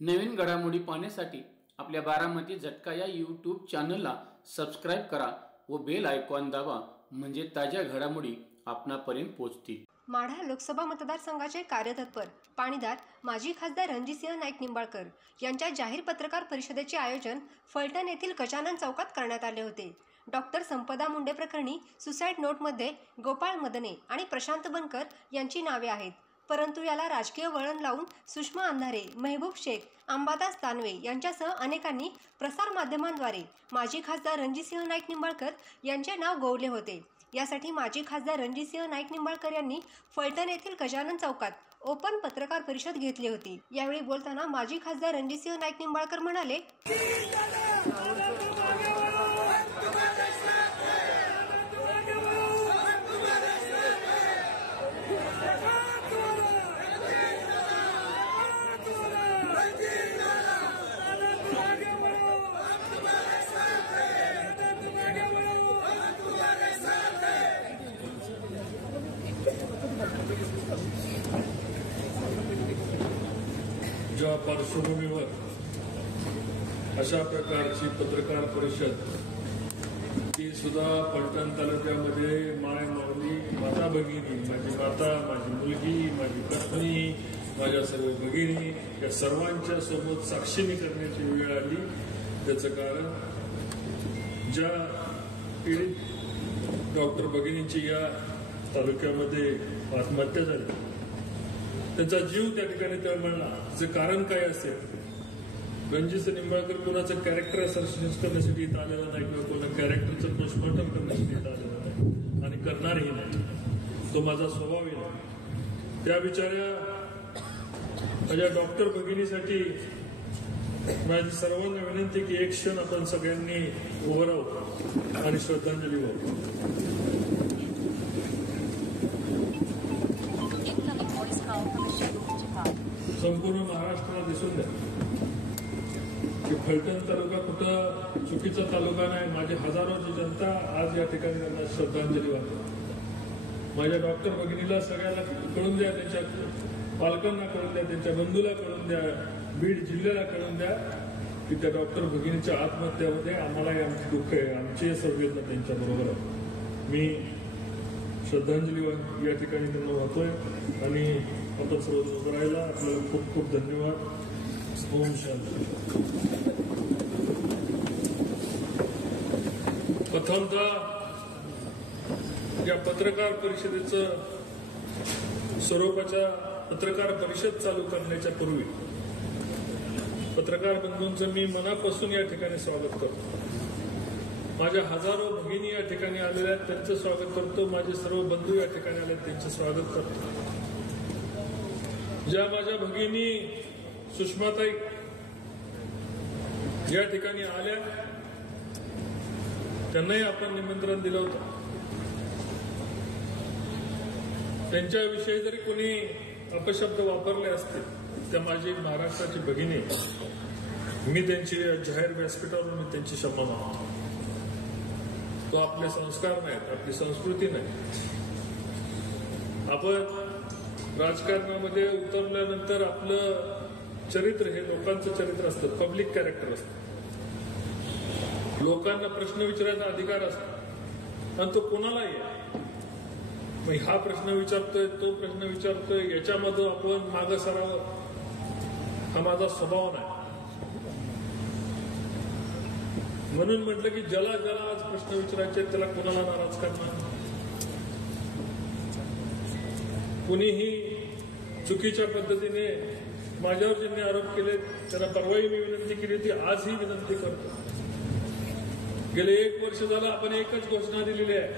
नवीन घडामोडी पाहण्यासाठी आपल्या बारामती झटका या यूट्यूब चॅनलला सबस्क्राईब करा व बेल आयकॉन दाबा, म्हणजे ताज्या घडामोडी आपणापर्यंत पोहोचतील। माढा लोकसभा मतदारसंघाचे कार्यतत्पर पाणीदार माजी खासदार रणजितसिंह नाईक निंबाळकर यांच्या जाहीर पत्रकार परिषदेचे आयोजन फलटण येथील गजानन चौकात करण्यात आले होते। डॉक्टर संपदा मुंडे प्रकरणी सुसाईड नोटमध्ये गोपाळ मदने आणि प्रशांत बनकर यांची नावे आहेत, परंतु याला राजकीय वळण लावून सुषमा अंधारे, मेहबूब शेख, अंबादास दानवे यांच्यासह अनेकांनी प्रसार माध्यमांद्वारे माजी खासदार रणजितसिंह नाईक निंबाळकर यांचे नाव गौरले होते। यासाठी माजी खासदार रणजितसिंह नाईक निंबाळकर यांनी फलटण येथील गजानन चौकात ओपन पत्रकार परिषद घेतली होती। यावेळी बोलताना माजी खासदार रणजितसिंह नाईक निंबाळकर म्हणाले, ज्या पार्श्वभूमीवर अशा प्रकारची पत्रकार परिषद, ती सुद्धा फलटण तालुक्यामध्ये माय माऊली, माता भगिनी, माझी माता, माझी मुलगी, माझी पत्नी, माझ्या सर्व भगिनी या सर्वांच्या सोबत साक्षीने करण्याची वेळ आली। त्याचं कारण ज्या पीडित डॉक्टर भगिनींची या तालुक्यामध्ये आत्महत्या झाली, त्यांचा जीव त्या ठिकाणी तळमळला। जे कारण काय असेल, रणजितसिंह निंबाळकर कोणाचं कॅरेक्टर असर्शन करण्यासाठी इथं आलेला नाही किंवा कोणा कॅरेक्टरचं पोस्टमॉर्टम करण्यासाठी इथं आलेला नाही आणि करणारही नाही, तो माझा स्वभावही नाही। त्या बिचाऱ्या माझ्या डॉक्टर भगिनीसाठी माझी सर्वांना विनंती की एक क्षण आपण सगळ्यांनी उभं राहू आणि श्रद्धांजली वाहू। संपूर्ण महाराष्ट्राला दिसून द्या की फलटण तालुका कुठं चुकीचा तालुका नाही। माझी हजारोची जनता आज या ठिकाणी त्यांना श्रद्धांजली वाहते। माझ्या डॉक्टर भगिनीला सगळ्याला कळून द्या, त्यांच्या पालकांना कळून द्या, त्यांच्या बंधूला कळून द्या, बीड जिल्ह्याला कळून द्या की त्या डॉक्टर भगिनीच्या आत्महत्यामध्ये आम्हालाही आमची दुःख आहे, आमची संवेदना त्यांच्या बरोबर आहे। मी श्रद्धांजली या ठिकाणी त्यांना वाहतोय आणि आपण सर्व उभं राहिला। आपल्याला खूप खूप धन्यवाद। ओम शांती। प्रथमतः या पत्रकार परिषदेचं स्वरूपाच्या पत्रकार परिषद चालू करण्याच्या पूर्वी पत्रकार बंधूंचं मी मनापासून या ठिकाणी स्वागत करतो। माझ्या हजारो भगिनी या ठिकाणी आलेल्या आहेत, त्यांचं स्वागत करतो। माझे सर्व बंधू या ठिकाणी आले, त्यांचं स्वागत करतो। ज्या माझ्या भगिनी सुषमाताई या ठिकाणी आल्या, त्यांनाही आपण निमंत्रण दिलं होतं। त्यांच्याविषयी जरी कोणी अपशब्द वापरले असते, त्या माझी महाराष्ट्राची भगिनी, मी त्यांची जाहीर व्यासपीठावरून मी त्यांची क्षमा मागतो। तो आपले संस्कार नाहीत, आपली संस्कृती नाही। आपण राजकारणामध्ये उतरल्यानंतर आपलं चरित्र हे लोकांचं चरित्र असतं, पब्लिक कॅरेक्टर असतं। लोकांना प्रश्न विचारायचा अधिकार असतो आणि तो कोणालाही आहे। मग हा प्रश्न विचारतोय, तो प्रश्न विचारतोय, याच्यामध्ये आपण मागं सरावं हा माझा स्वभाव नाही। म्हणून म्हटलं की ज्याला ज्याला आज प्रश्न विचारायचे त्याला कोणाला नाराज करणार। कुणीही चुकीच्या पद्धतीने माझ्यावर ज्यांनी आरोप केले त्यांना परवाही मी विनंती केली होती, आजही विनंती करतो। गेले 1 वर्ष झालं आपण एकच घोषणा दिलेली आहे,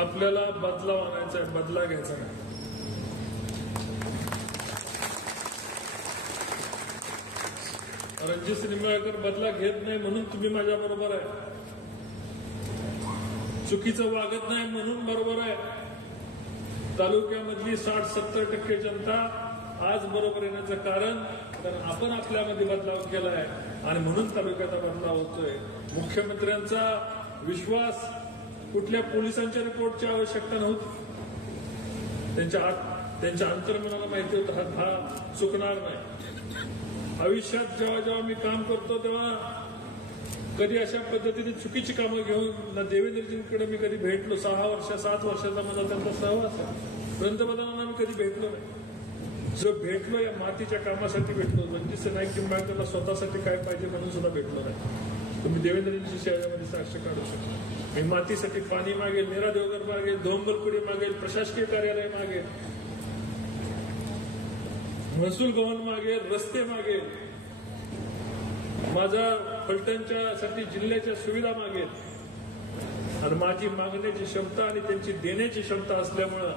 आपल्याला बदला आणायचा आहे, बदला घ्यायचा नाही। रणजितसिंह निंबाळकर बदला घेत नाही म्हणून तुम्ही माझ्या बरोबर आहे, चुकीचं वागत नाही म्हणून बरोबर आहे। तालुक्यामधली 60-70% जनता आज बरोबर येण्याचं कारण आपण आपल्यामध्ये बदलाव केला आहे आणि म्हणून तालुक्याचा बदलाव होतोय। मुख्यमंत्र्यांचा विश्वास कुठल्या पोलिसांच्या रिपोर्टची आवश्यकता नव्हती, त्यांच्या त्यांच्या अंतर्मनाला माहिती होतं हा चुकणार नाही. आयुष्यात जेव्हा जेव्हा मी काम करतो तेव्हा कधी अशा पद्धतीने चुकीची कामं घेऊन ना देवेंद्रजींकडे मी कधी भेटलो. 6 वर्ष 7 वर्षाचा माझा त्यांचा सहवास आहे. पंतप्रधानांना मी कधी भेटलो नाही. जो भेटलो या मातीच्या कामासाठी भेटलो. रणजित नाईक निंबाळकरला स्वतःसाठी काय पाहिजे म्हणून सुद्धा भेटलो नाही. तुम्ही देवेंद्रजींची सेवेमध्ये साक्ष काढू शकता. मी मातीसाठी पाणी मागेल, नेरा देवघर मागेल, धोंबलपुडी मागेल, प्रशासकीय कार्यालय मागेल, महसूल भवन मागेल, रस्ते मागेल, माझा फलटणच्या साठी जिल्ह्याच्या सुविधा मागेल. आणि माझी मागण्याची क्षमता आणि त्यांची देण्याची क्षमता असल्यामुळं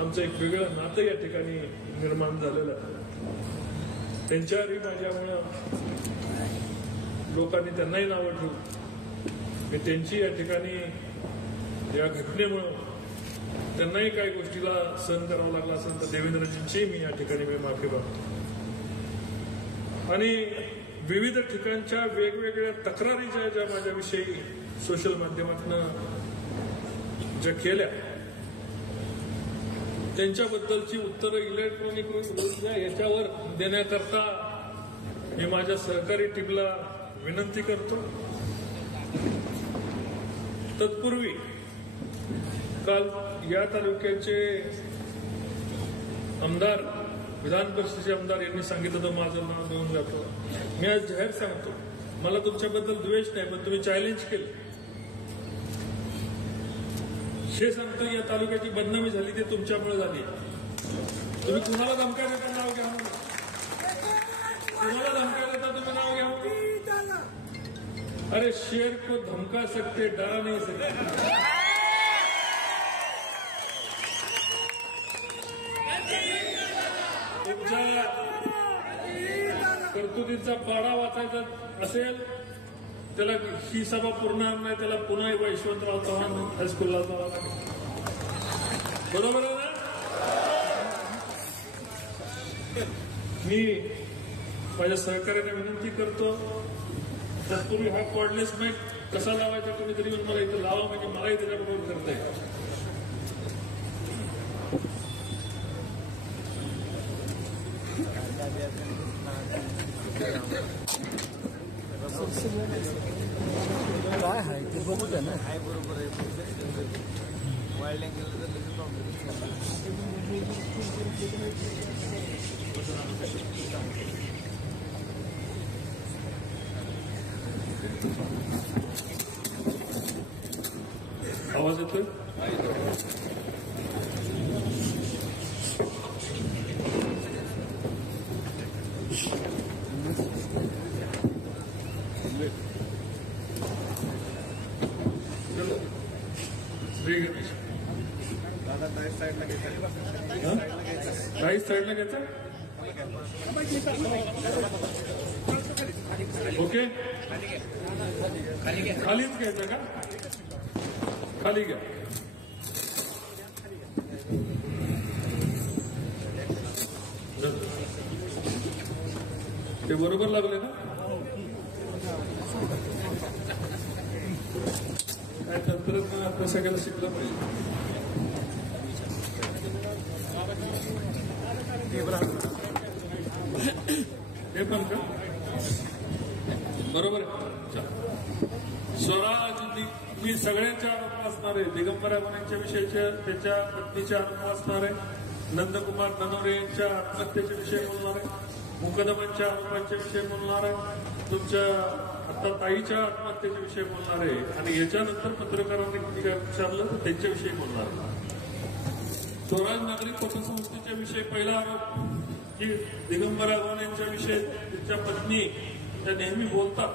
आमचं एक वेगळं नातं या ठिकाणी निर्माण झालेलं आहे. त्यांच्यावरही माझ्यामुळं लोकांनी त्यांनाही नावं ठेवून मी त्यांची या ठिकाणी या घटनेमुळं त्यांनाही काही गोष्टीला सहन करावं लागला असेल तर देवेंद्रजींची मी या ठिकाणी मी माफी मागतो. आणि विविध ठिकाणच्या वेगवेगळ्या तक्रारी ज्या माझ्याविषयी सोशल माध्यमातून ज्या केल्या त्यांच्याबद्दलची उत्तरं इलेक्ट्रॉनिक याच्यावर देण्याकरता मी माझ्या सहकारी टीमला विनंती करतो. तत्पूर्वी काल या तालुक्याचे आमदार, विधान परिषदेचे आमदार यांनी सांगितलं तर माझं नाव घेऊन जातो. मी आज जाहीर सांगतो, मला तुमच्याबद्दल द्वेष नाही, पण तुम्ही चॅलेंज केलं. हे सांगतो या तालुक्याची बदनामी झाली ते तुमच्यामुळे झाली. तुम्ही कुणाला धमक्या देता नाव घ्या, कुणाला धमक्या देता तुम्ही नाव घ्या. अरे शेर को धमका सकते, डरा नहीं सकते. तुमच्या कर्तुतीचा पाढा वाचायचा असेल त्याला ही सभा पूर्ण नाही, त्याला पुन्हा यशवंतराव चव्हाण हायस्कूलला जावं लागेल. बरोबर आहे ना? मी माझ्या सहकार्याने विनंती करतो, तत्पूर्वी हा कॉर्डलेस मॅच कसा लावायचा तुम्ही तरी मला इथं लावा, म्हणजे मलाही त्याच्याबरोबर करता येईल. काय आहे ते बघू द्या ना. बरोबर आहे. वाईल्ड अँगल आवाज येतोय? राईट साईडला घ्यायचा. ओके, खालीच घ्यायचं का? खाली घ्या. ते बरोबर लागले ना? काय तंत्रज्ञान आपल्या सगळ्याला शिकलं पाहिजे. हे पण का बरोबर आहे? स्वराज मी सगळ्यांच्या आरोप असणार आहे. दिगंबरा यांच्या विषयीच्या, त्याच्या पत्नीच्या आरोप असणार आहे. नंदकुमार ननवरे यांच्या आत्महत्येच्या विषयी बोलणार आहे. मुकदमांच्या आरोपांच्या विषयी बोलणार आहे. तुमच्या आता ताईच्या आत्महत्येच्या विषयी बोलणार आहे. आणि याच्यानंतर पत्रकारांनी विचारलं तर त्यांच्याविषयी बोलणार आहे. स्वराज नागरिक पतसंस्थेच्या विषयी पहिला आरोप की दिगंबरा यांच्या विषयी त्यांच्या पत्नी त्या नेहमी बोलतात.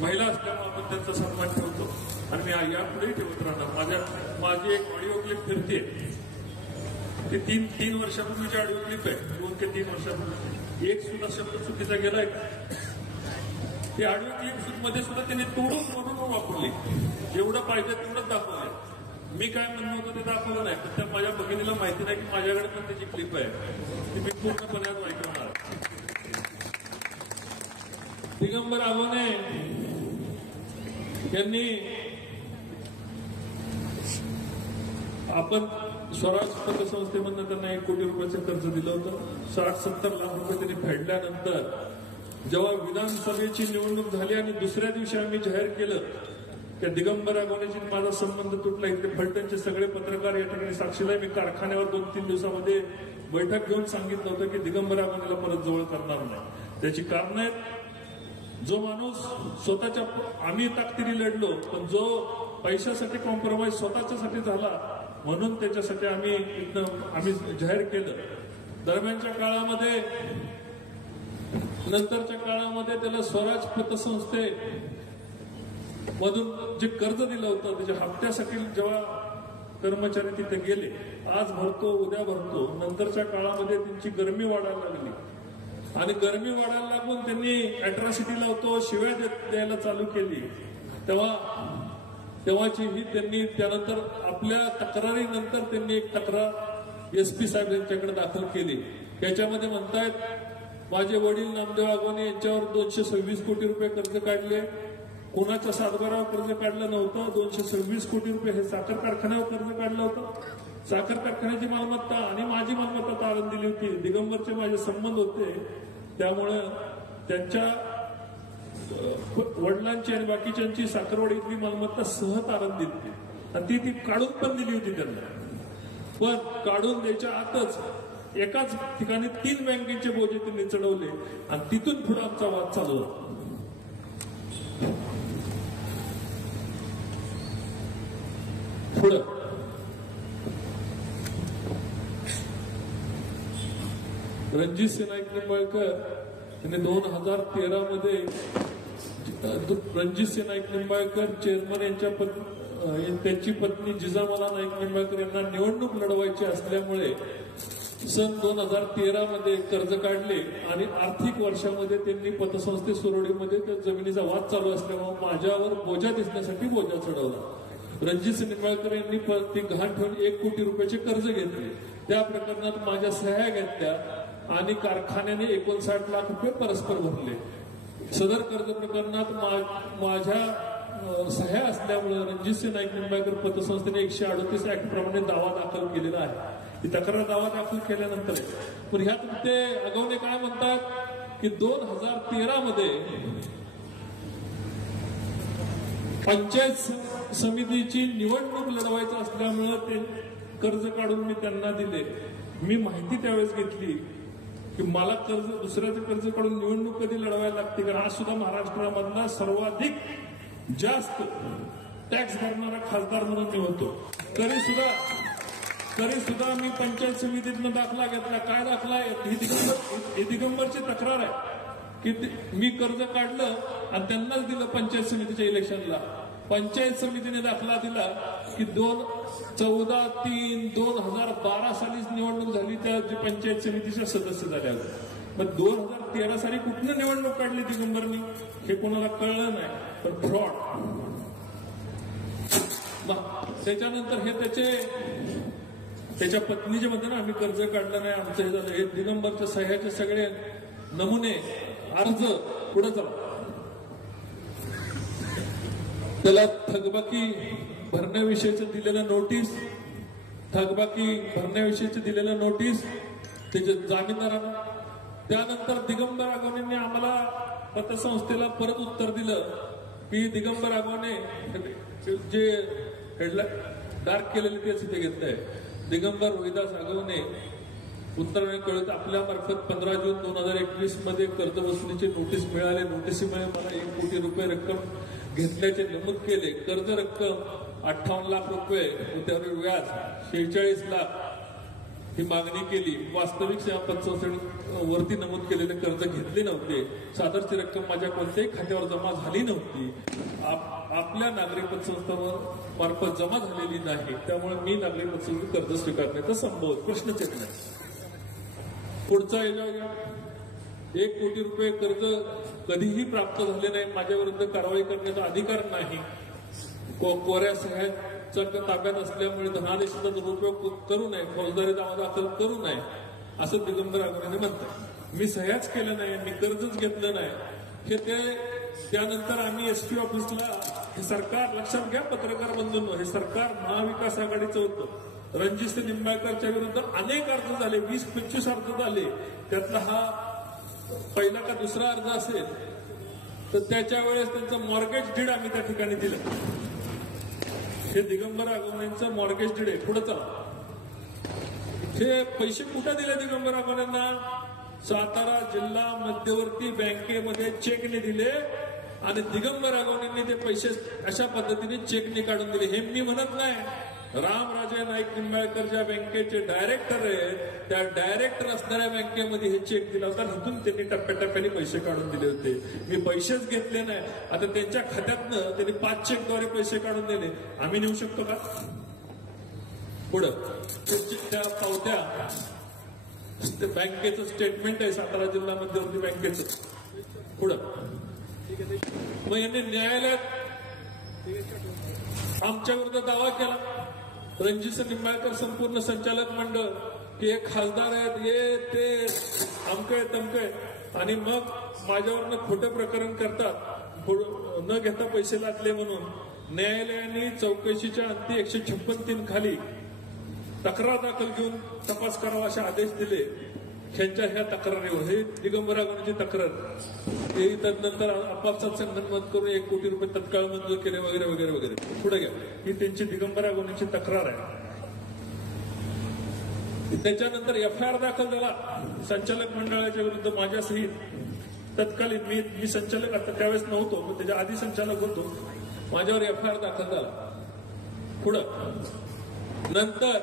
महिला असल्यामुळे आपण त्यांचा सन्मान ठेवतो आणि मी यापुढेही ठेवत राहणार. माझी एक ऑडिओ क्लिप फिरते, ती तीन वर्षापूर्वीची ऑडिओ क्लिप आहे. 2 ते 3 वर्षापूर्वी एक सुद्धा शब्द चुकीचा गेलाय का? ती ऑडिओ क्लिप मध्ये सुद्धा त्यांनी तोडून वापरली. जेवढं पाहिजे तेवढंच दाखवलंय. मी काय म्हणणं होतं ते दाखवलं नाही, पण त्या माझ्या भगिनीला माहिती नाही की माझ्याकडे पण त्याची क्लिप आहे. ती मी पूर्णपणे ऐकवणार. दिगंबर आव्हाने यांनी आपण स्वराज पतसंस्थेमधनं त्यांना 1 कोटी रुपयाचं कर्ज दिलं होतं. 60-70 लाख रुपये त्यांनी फेडल्यानंतर जेव्हा विधानसभेची निवडणूक झाली आणि दुसऱ्या दिवशी आम्ही जाहीर केलं की दिगंबर आगवणेशी माझा संबंध तुटला, इथे फलटणचे सगळे पत्रकार या ठिकाणी साक्षीला मी कारखान्यावर 2-3 दिवसामध्ये बैठक घेऊन सांगितलं होतं की दिगंबर आगवणेला परत जवळ करणार नाही. त्याची कारण आहेत, जो माणूस स्वतःच्या आम्ही ताकदीने लढलो, पण जो पैशासाठी कॉम्प्रोमाइज स्वतःच्यासाठी झाला म्हणून त्याच्यासाठी आम्ही जाहीर केलं. दरम्यानच्या काळामध्ये नंतरच्या काळामध्ये त्याला स्वराज पतसंस्थे मधून जे कर्ज दिलं होतं त्याच्या हप्त्यासाठी जेव्हा कर्मचारी तिथे गेले, आज भरतो उद्या भरतो, नंतरच्या काळामध्ये त्यांची गरमी वाढायला लागली आणि गरमी वाढायला लागून त्यांनी अॅट्रॉसिटी लावतो शिव्या द्यायला चालू केली. तेव्हाची ही त्यांनी त्यानंतर आपल्या तक्रारीनंतर त्यांनी एक तक्रार SP साहेब यांच्याकडे दाखल केली. त्याच्यामध्ये म्हणतायत माझे वडील नामदेव आगवणे यांच्यावर 226 कोटी रुपये कर्ज काढले, कोणाच्या सातबारावर कर्ज काढलं नव्हतं. 226 कोटी रुपये हे साखर कारखान्यावर कर्ज काढलं होतं. साखर कारखान्याची मालमत्ता आणि माझी मालमत्ता तारण दिली होती. दिगंबरचे माझे संबंध होते, त्यामुळे त्यांच्या वडिलांची आणि बाकीच्यांची साखरवाडीतली मालमत्ता सह तारण दिली होती आणि ती काढून पण दिली होती त्यांना. पण काढून द्यायच्या आतच एकाच ठिकाणी 3 बँकेचे बोजे त्यांनी चढवले आणि तिथून पुढे आमचा वाद चालू होता. पुढं रणजितसिंह नाईक निंबाळकर यांनी 2013 मध्ये रणजितसिंह नाईक निंबाळकर चेअरमन यांच्या त्यांची पत्नी जिजामाला नाईक निंबाळकर यांना निवडणूक लढवायची असल्यामुळे सन 2013 मध्ये कर्ज काढले आणि आर्थिक वर्षामध्ये त्यांनी पतसंस्थे सुरवडीमध्ये त्या जमिनीचा वाद चालू असल्यामुळे माझ्यावर बोजा दिसण्यासाठी बोजा चढवला. रणजितसिंह निंबाळकर यांनी ती गहाण ठेवून 1 कोटी रुपयाचे कर्ज घेतले. त्या प्रकरणात माझ्या सह्या घेतल्या आणि कारखान्याने 59 लाख रुपये परस्पर भरले. सदर कर्ज प्रकरणात माझ्या सह्या असल्यामुळे रणजितसिंह नाईक निंबाळकर पतसंस्थेने 138 ऍक्ट प्रमाणे दावा दाखल केलेला आहे. ही तक्रार दावा दाखल केल्यानंतर पण ह्यात ते आगवणे काय म्हणतात की 2013 मध्ये पंचायत समितीची निवडणूक लढवायची असल्यामुळे ते कर्ज काढून मी त्यांना दिले. मी माहिती त्यावेळेस घेतली की मला कर्ज दुसऱ्याचं कर्ज काढून निवडणूक कधी लढवायला लागते, कारण आज सुद्धा महाराष्ट्रामधला सर्वाधिक जास्त टॅक्स भरणारा खासदार म्हणून मी होतो. तरी सुद्धा मी पंचायत समितीतनं दाखला घेतला. काय दाखला? ही दिगंबरची तक्रार आहे की मी कर्ज काढलं आणि त्यांनाच दिलं पंचायत समितीच्या इलेक्शनला. पंचायत समितीने दाखला दिला की 14/3/2012 सालीच निवडणूक झाली, त्या पंचायत समितीच्या सदस्य झाल्या. मग 2013 साली कुठनं निवडणूक काढली दिगंबरनी हे कोणाला कळलं नाही. पण फ्रॉड. त्याच्यानंतर हे त्याच्या पत्नीचे म्हणते ना आम्ही कर्ज काढलं नाही, आमचं हे झालं. हे दिगंबरच्या सह्याचे सगळे नमुने अर्ज पुढे चला. त्याला थकबाकी भरण्याविषयीचं दिलेलं नोटीस, त्याच्या जामीनदारांना. त्यानंतर दिगंबर आगवणेंनी आम्हाला पतसंस्थेला परत उत्तर दिलं की दिगंबर आगवणे जे हेडलाईन डार्क केलेले तेच इथे घेतलंय. दिगंबर रोहिदास आगवणे उत्तराने कळत आपल्या मार्फत 15 जून 2021 मध्ये कर्ज वसुलीची नोटीस मिळाली. नोटीसीमुळे मला 1 कोटी रुपये रक्कम घेतल्याचे नमूद केले. कर्ज रक्कम 58 लाख रुपये व त्यावर व्याज 46 लाख ही मागणी केली. वास्तविक सेवा पतसंस्थेवरती नमूद केलेले कर्ज घेतले नव्हते. सादरची रक्कम माझ्या कोणत्याही खात्यावर जमा झाली नव्हती. आपल्या नागरी पतसंस्थांवर मार्फत जमा झालेली नाही. त्यामुळे मी नागरी पतसंस्थे कर्ज स्वीकारण्याचा संभव प्रश्नच येत नाही. पुढचा 1 कोटी रुपये कर्ज कधीही प्राप्त झाले नाही. माझ्या विरुद्ध कारवाई करण्याचा अधिकार नाही. कोऱ्या सह्याच्या ताब्यात असल्यामुळे धनादेशाचा दुरुपयोग करू नये, फौजदारी दावा दाखल करू नये असं दिगंबर आगवणे म्हणतात. मी सह्याच केल्या नाही, मी कर्जच घेतलं नाही. त्यानंतर आम्ही SP ऑफिसला हे सरकार लक्षात घ्या पत्रकार बंधूंनो, हे सरकार महाविकास आघाडीचं होतं. रणजित निंबाळकरच्या विरुद्ध अनेक अर्ज झाले, 20-25 अर्ज झाले. त्यातला हा पहिला का दुसरा अर्ज असेल. तर त्याच्या वेळेस त्यांचं मॉर्गेज डीड आम्ही त्या ठिकाणी दिलं. हे दिगंबर आगवणेंचं मॉर्गेज डीड आहे. पुढे चला. हे पैसे कुठे दिले दिगंबर आगवणेंना? सातारा जिल्हा मध्यवर्ती बँकेमध्ये चेकने दिले आणि दिगंबर आगवणेंनी ते पैसे अशा पद्धतीने चेकने काढून दिले. हे मी म्हणत नाही. रामराजे नाईक निंबाळकर ज्या बँकेचे डायरेक्टर आहेत त्या डायरेक्टर असणाऱ्या बँकेमध्ये हे चेक दिला होता. तिथून त्यांनी टप्प्याटप्प्याने पैसे काढून दिले होते. मी पैसेच घेतले नाही. आता त्यांच्या खात्यातनं त्यांनी 5 चेकद्वारे पैसे काढून दिले. आम्ही नेऊ शकतो का? पुढं त्या पावत्या बँकेचं स्टेटमेंट आहे सातारा जिल्हा मध्यवर्ती बँकेचं. पुढं मग यांनी न्यायालयात आमच्या विरुद्ध दावा केला. रणजित निंबाळकर संपूर्ण संचालक मंडळ की हे खासदार आहेत, हे ते अमकय तमकय, आणि मग माझ्यावरनं खोटं प्रकरण करतात, न घेता पैसे लाटले म्हणून न्यायालयाने चौकशीच्या अंती 156(3) खाली तक्रार दाखल घेऊन तपास करावा असे आदेश दिले. ह्यांच्या ह्या तक्रारीवर हे दिगंबर आगवणेंची तक्रार, हे तदनंतर आपापसात संगनमत करून 1 कोटी रुपये तत्काळ मंजूर केले वगैरे वगैरे वगैरे. पुढे घ्या. ही त्यांची दिगंबर आगवणेंची तक्रार आहे. त्याच्यानंतर FIR दाखल झाला संचालक मंडळाच्या विरुद्ध माझ्यासहित. तत्कालीन मी संचालक आता त्यावेळेस नव्हतो, पण त्याच्या आधी संचालक होतो. माझ्यावर FIR दाखल झाला. पुढं नंतर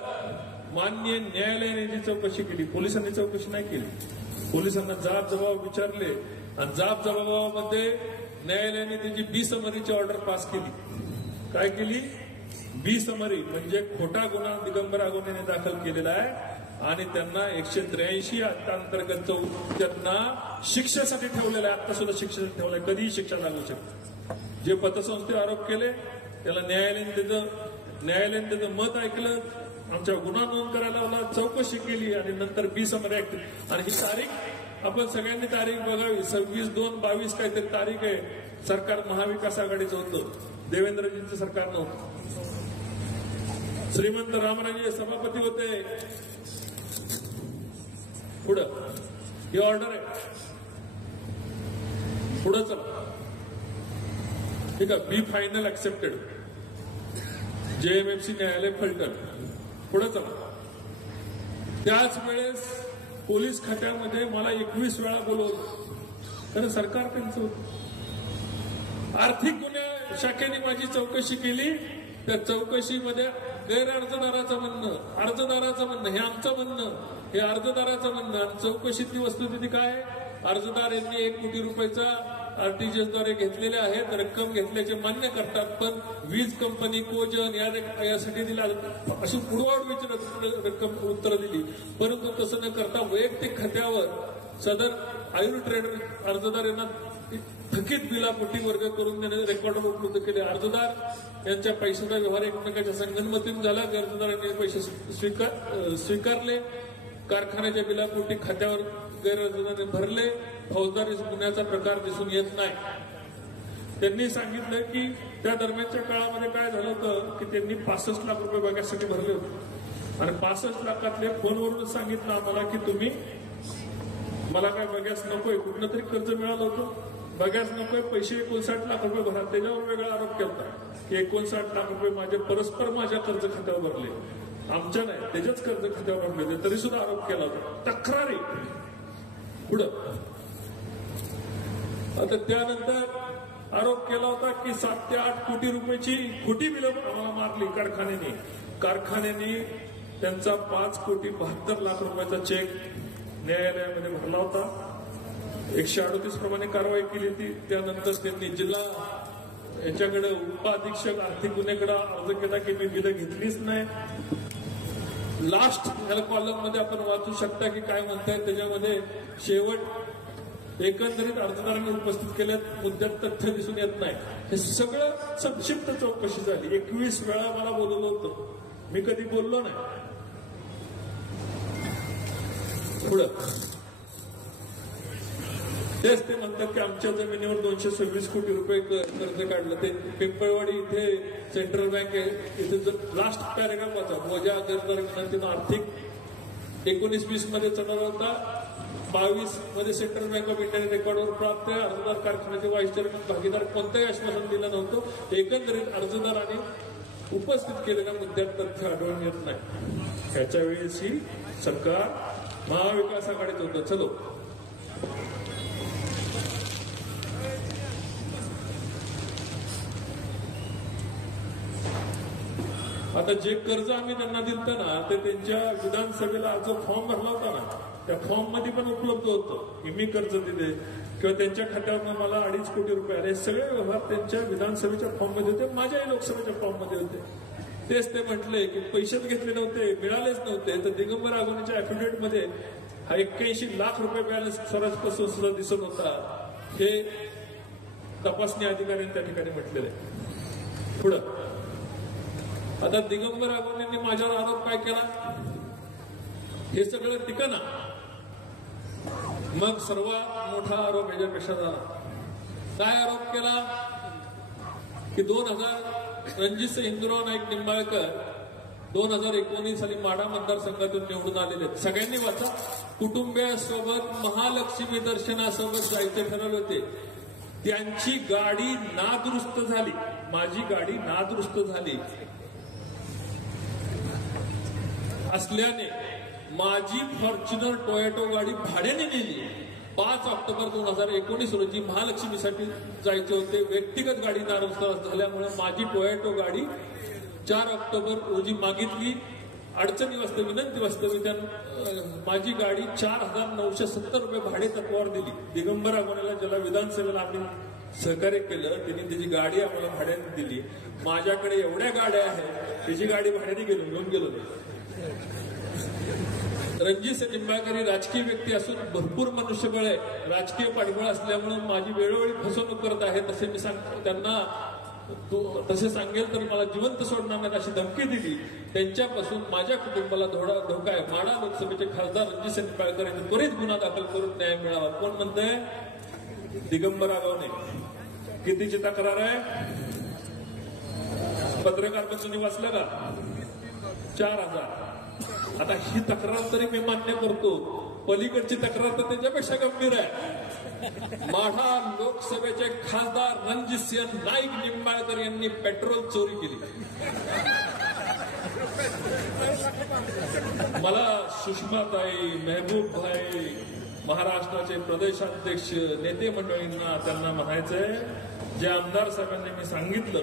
माननीय न्यायालयाने जी चौकशी केली, पोलिसांनी चौकशी नाही केली. पोलिसांना जाब जबाब विचारले आणि जाब जबाबामध्ये न्यायालयाने त्याची B-समरीची ऑर्डर पास केली. काय केली? B-समरी म्हणजे खोटा गुन्हा दिगंबर आगवणेने दाखल केलेला आहे आणि त्यांना 183 अंतर्गत त्यांना शिक्षेसाठी ठेवलेलं आहे. आता सुद्धा शिक्षेसाठी ठेवलंय. कधीही शिक्षा लागू शकते. जे पतसंस्थेवर आरोप केले त्याला न्यायालयाने त्याचं मत ऐकलं, आमच्या गुन्हा नोंद करायला लावला, चौकशी केली आणि नंतर B-समरी ऍक्ट. आणि ही तारीख आपण सगळ्यांनी तारीख बघावी. 26/2/22 काहीतरी तारीख आहे. सरकार महाविकास आघाडीचं होतं, देवेंद्रजींचं सरकार नव्हतं. श्रीमंत रामराजे सभापती होते. पुढं ही ऑर्डर आहे. पुढं चला. ठीक आहे. B final accepted. JMFC न्यायालय फलटण. पुढे चला. त्याच वेळेस पोलीस खात्यामध्ये मला 21 वेळा बोलवलं, कारण सरकार त्यांचं होतं. आर्थिक गुन्हे शाखेने माझी चौकशी केली. त्या चौकशीमध्ये गैरअर्जदाराचं म्हणणं, हे आमचं म्हणणं, हे अर्जदाराचं म्हणणं, आणि चौकशीतली वस्तुस्थिती काय? अर्जदार यांनी 1 कोटी रुपयाचा RTGS द्वारे घेतलेले आहेत, रक्कम घेतल्याचे मान्य करतात, पण वीज कंपनी कोजन यासाठी दिला अशी पुरवड रक्कम उत्तर दिली. परंतु तसं न करता वैयक्तिक खात्यावर सदर आयुर ट्रेडर अर्जदार यांना थकीत बिलापोटी वर्ग करून देणे रेकॉर्ड उपलब्ध केले. अर्जदार यांच्या पैशाचा व्यवहार एकमेकांच्या संगनमतीने झाला. अर्जदारांनी पैसे स्वीकारले. कारखान्याच्या बिलापोटी खात्यावर गैरअर्जदारांनी भरले. फौजदारी गुन्ह्याचा प्रकार दिसून येत नाही. त्यांनी सांगितलं की त्या दरम्यानच्या काळामध्ये काय झालं होतं की त्यांनी 65 लाख रुपये बघ्यासाठी भरले होते आणि 65 लाखातले फोनवरूनच सांगितलं आम्हाला की तुम्ही मला काय बघ्यास नकोय, कुठलं तरी कर्ज मिळालं होतं, बघ्यास नकोय, पैसे 59 लाख रुपये भरा. त्याच्यावर वेगळा आरोप केला की 59 लाख रुपये माझे परस्पर माझ्या कर्ज खात्यावर भरले, आमच्या नाही त्याच्याच कर्ज खात्यावर भरले, तरी सुद्धा आरोप केला होता. तक्रारी. पुढं आता त्यानंतर आरोप केला होता की 7 ते 8 कोटी रुपयाची खोटी बिलं आम्हाला मारली कारखान्याने त्यांचा 5,72 लाख रुपयाचा चेक न्यायालयामध्ये भरला होता. 138 प्रमाणे कारवाई केली होती. त्यानंतर त्यांनी जिल्हा यांच्याकडे उपअधीक्षक आर्थिक गुन्हेकडे अर्ज केला की मी बिलं घेतलीच नाही. लास्ट ह्या कॉलम मध्ये आपण वाचू शकता की काय म्हणताय त्याच्यामध्ये. शेवट एकंदरीत अर्जदारांनी उपस्थित केल्यात मुद्द्यात तथ्य दिसून येत नाही. हे सगळं संक्षिप्त चौकशी झाली. 21 वेळा मला बोलवलं होतं, मी कधी बोललो नाही. पुढं तेच ते म्हणतात की आमच्या जमिनीवर 226 कोटी रुपये कर्ज काढलं. ते पिंपळवाडी इथे सेंट्रल बँक आहे, इथे जर लास्ट पॅरेग्राफ वाचा, मोजा गरदार विनंतीनं आर्थिक 19-20 मध्ये चढवला होता, 22 मध्ये सेंट्रल बँक ऑफ इंडियाने रेकॉर्डवर प्राप्त आहे. अर्जदार कारखान्याचे व्हाईस चेअरमन भागीदार कोणत्याही आश्वासन दिलं नव्हतं. एकंदरीत अर्जदारांनी उपस्थित केलेल्या मुद्द्यात तथ्य आढळून येत नाही. ह्याच्या वेळेस ही सरकार महाविकास आघाडीत होतं. चलो आता जे कर्ज आम्ही त्यांना दिलं ना, ते त्यांच्या विधानसभेला जो फॉर्म भरला होता ना, त्या फॉर्म मध्ये पण उपलब्ध होतं की मी कर्ज दिले किंवा त्यांच्या खात्यावर मला 2.5 कोटी रुपये आले. सगळे व्यवहार त्यांच्या विधानसभेच्या फॉर्म मध्ये होते, माझ्याही लोकसभेच्या फॉर्म मध्ये होते. तेच ते म्हटले की पैसेच घेतले नव्हते, मिळालेच नव्हते. तर दिगंबर आगोनीच्या ऍफिडेव्हिट मध्ये हा 81 लाख रुपये बॅलन्स स्वराजपासून सुद्धा दिसत होता. हे तपासणी अधिकाऱ्यांनी त्या ठिकाणी म्हटलेलं आहे. पुढं आता दिगंबर आगोनींनी माझ्यावर आरोप काय केला, हे सगळं टिकना. मग सर्वात मोठा आरोप याच्यापेक्षा झाला. काय आरोप केला की 2000 रणजितसिंह हिंदुराव नाईक निंबाळकर 2019 साली माढा मतदारसंघातून निवडून आलेले आहेत. सगळ्यांनी वाचा. कुटुंबियासोबत महालक्ष्मी दर्शनासोबत जायचे ठरवले होते. त्यांची गाडी नादुरुस्त झाली, माझी गाडी नादुरुस्त झाली असल्याने माझी फॉर्च्युनर टोयोटो गाडी भाड्याने नेली. 5 ऑक्टोबर 2019 रोजी महालक्ष्मीसाठी जायचे होते. व्यक्तिगत गाडी नादुरुस्त झाल्यामुळे माझी टोयोटो गाडी 4 ऑक्टोबर रोजी मागितली. अडचणी वाजता विनंती वाजता मी माझी गाडी 4,970 रुपये भाडे तत्वावर दिली. दिगंबर आगोनीला, ज्याला विधानसभेला आम्ही सहकार्य केलं, त्यांनी त्याची गाडी आम्हाला भाड्याने दिली. माझ्याकडे एवढ्या गाड्या आहेत, त्याची गाडी भाड्याने घेऊन गेलो. रणजितसिंह निंबाळकर ही राजकीय व्यक्ती असून भरपूर मनुष्यबळ आहे, राजकीय पाठबळ असल्यामुळे माझी वेळोवेळी फसवणूक करत आहे. तसे मी त्यांना तसे सांगेल तर मला जिवंत सोडणार नाही अशी धमकी दिली. त्यांच्यापासून माझ्या कुटुंबाला धोका आहे. माढा लोकसभेचे खासदार रणजितसिंह निंबाळकर यांनी त्वरित गुन्हा दाखल करून न्याय मिळावा. कोण म्हणतंय? दिगंबर आगोने. कितीची तक्रार आहे? पत्रकार बंधूंनी वाचलं का? 4,000. आता ही तक्रार तरी मी मान्य करतो, पलीकडची तक्रार तर त्याच्यापेक्षा गंभीर आहे. माढा लोकसभेचे खासदार रणजितसिंह नाईक निंबाळकर यांनी पेट्रोल चोरी केली. मला सुषमाताई, मेहबूब भाई, महाराष्ट्राचे प्रदेशाध्यक्ष, नेते मंडळींना त्यांना म्हणायचंय, जे आमदार साहेबांनी मी सांगितलं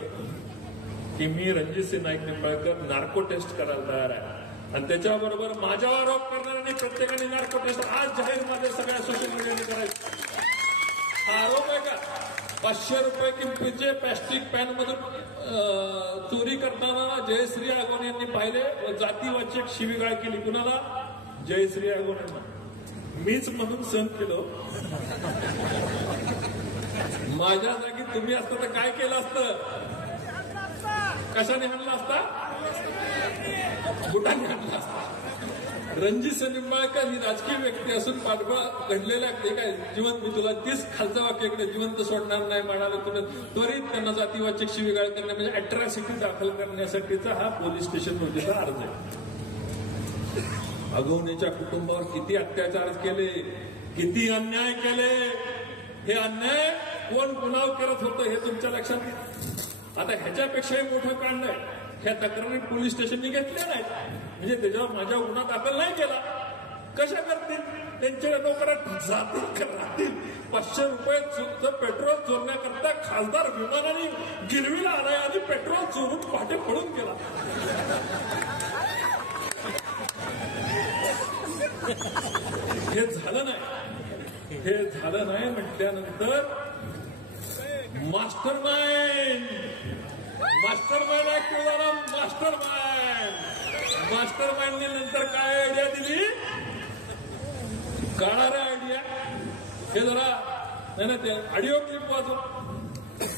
की मी रणजितसिंह नाईक निंबाळकर नार्को टेस्ट करायला तयार आहे, आणि त्याच्याबरोबर माझ्यावर आरोप करणाऱ्यांनी प्रत्येकाने नार्को टेस्ट आज जाहीर मध्ये सगळ्या सोशल मीडियाने करायचं. आरोप आहे का? 500 रुपये किमतीचे प्लॅस्टिक पॅन मधून चोरी करताना जयश्री आगोने यांनी पाहिले व जातीवाचक शिवीगाळ केली. कुणाला? जयश्री आगोनेंना. मीच म्हणून सहन केलं. माझ्या जागी तुम्ही असता तर काय केलं असतं? कशाने हाणला असता? बुटाने हाणला असता. रणजितसिंह निंबाळकर ही राजकीय व्यक्ती असून पाठबळ घडलेल्या काय जिवंत, मी तुला 30 खालचा वाक्याकडे जिवंत सोडणार नाही म्हणाले. तुला त्वरित त्यांना जातीवाचक शिवीगाळ करण्या म्हणजे अट्रॉसिटी दाखल करण्यासाठीचा हा पोलीस स्टेशन नोंदीचा अर्ज आहे. आगोनीच्या कुटुंबावर किती अत्याचार केले, किती अन्याय केले, हे अन्याय कोण कुणावर करत होतं हे तुमच्या लक्षात. आता ह्याच्यापेक्षाही मोठं कांड आहे. ह्या तक्रारी पोलीस स्टेशनने घेतल्या नाहीत, म्हणजे त्याच्यावर माझ्या गुन्हा दाखल नाही केला. कशा करतील? त्यांच्या नोकरात जातील राहतील. 500 रुपये पेट्रोल चोरण्याकरता खासदार विमानाने गिरवीला आलाय आणि पेट्रोल चोरून पाठे पडून गेला. हे झालं नाही. हे झालं नाही म्हटल्यानंतर मास्टर माइंड ऍक्टिव्ह झाला. मास्टर माइंडने नंतर काय आयडिया दिली? काढणाऱ्या आयडिया. हे जरा नाही ना, ते ऑडिओ क्लिप वाजव.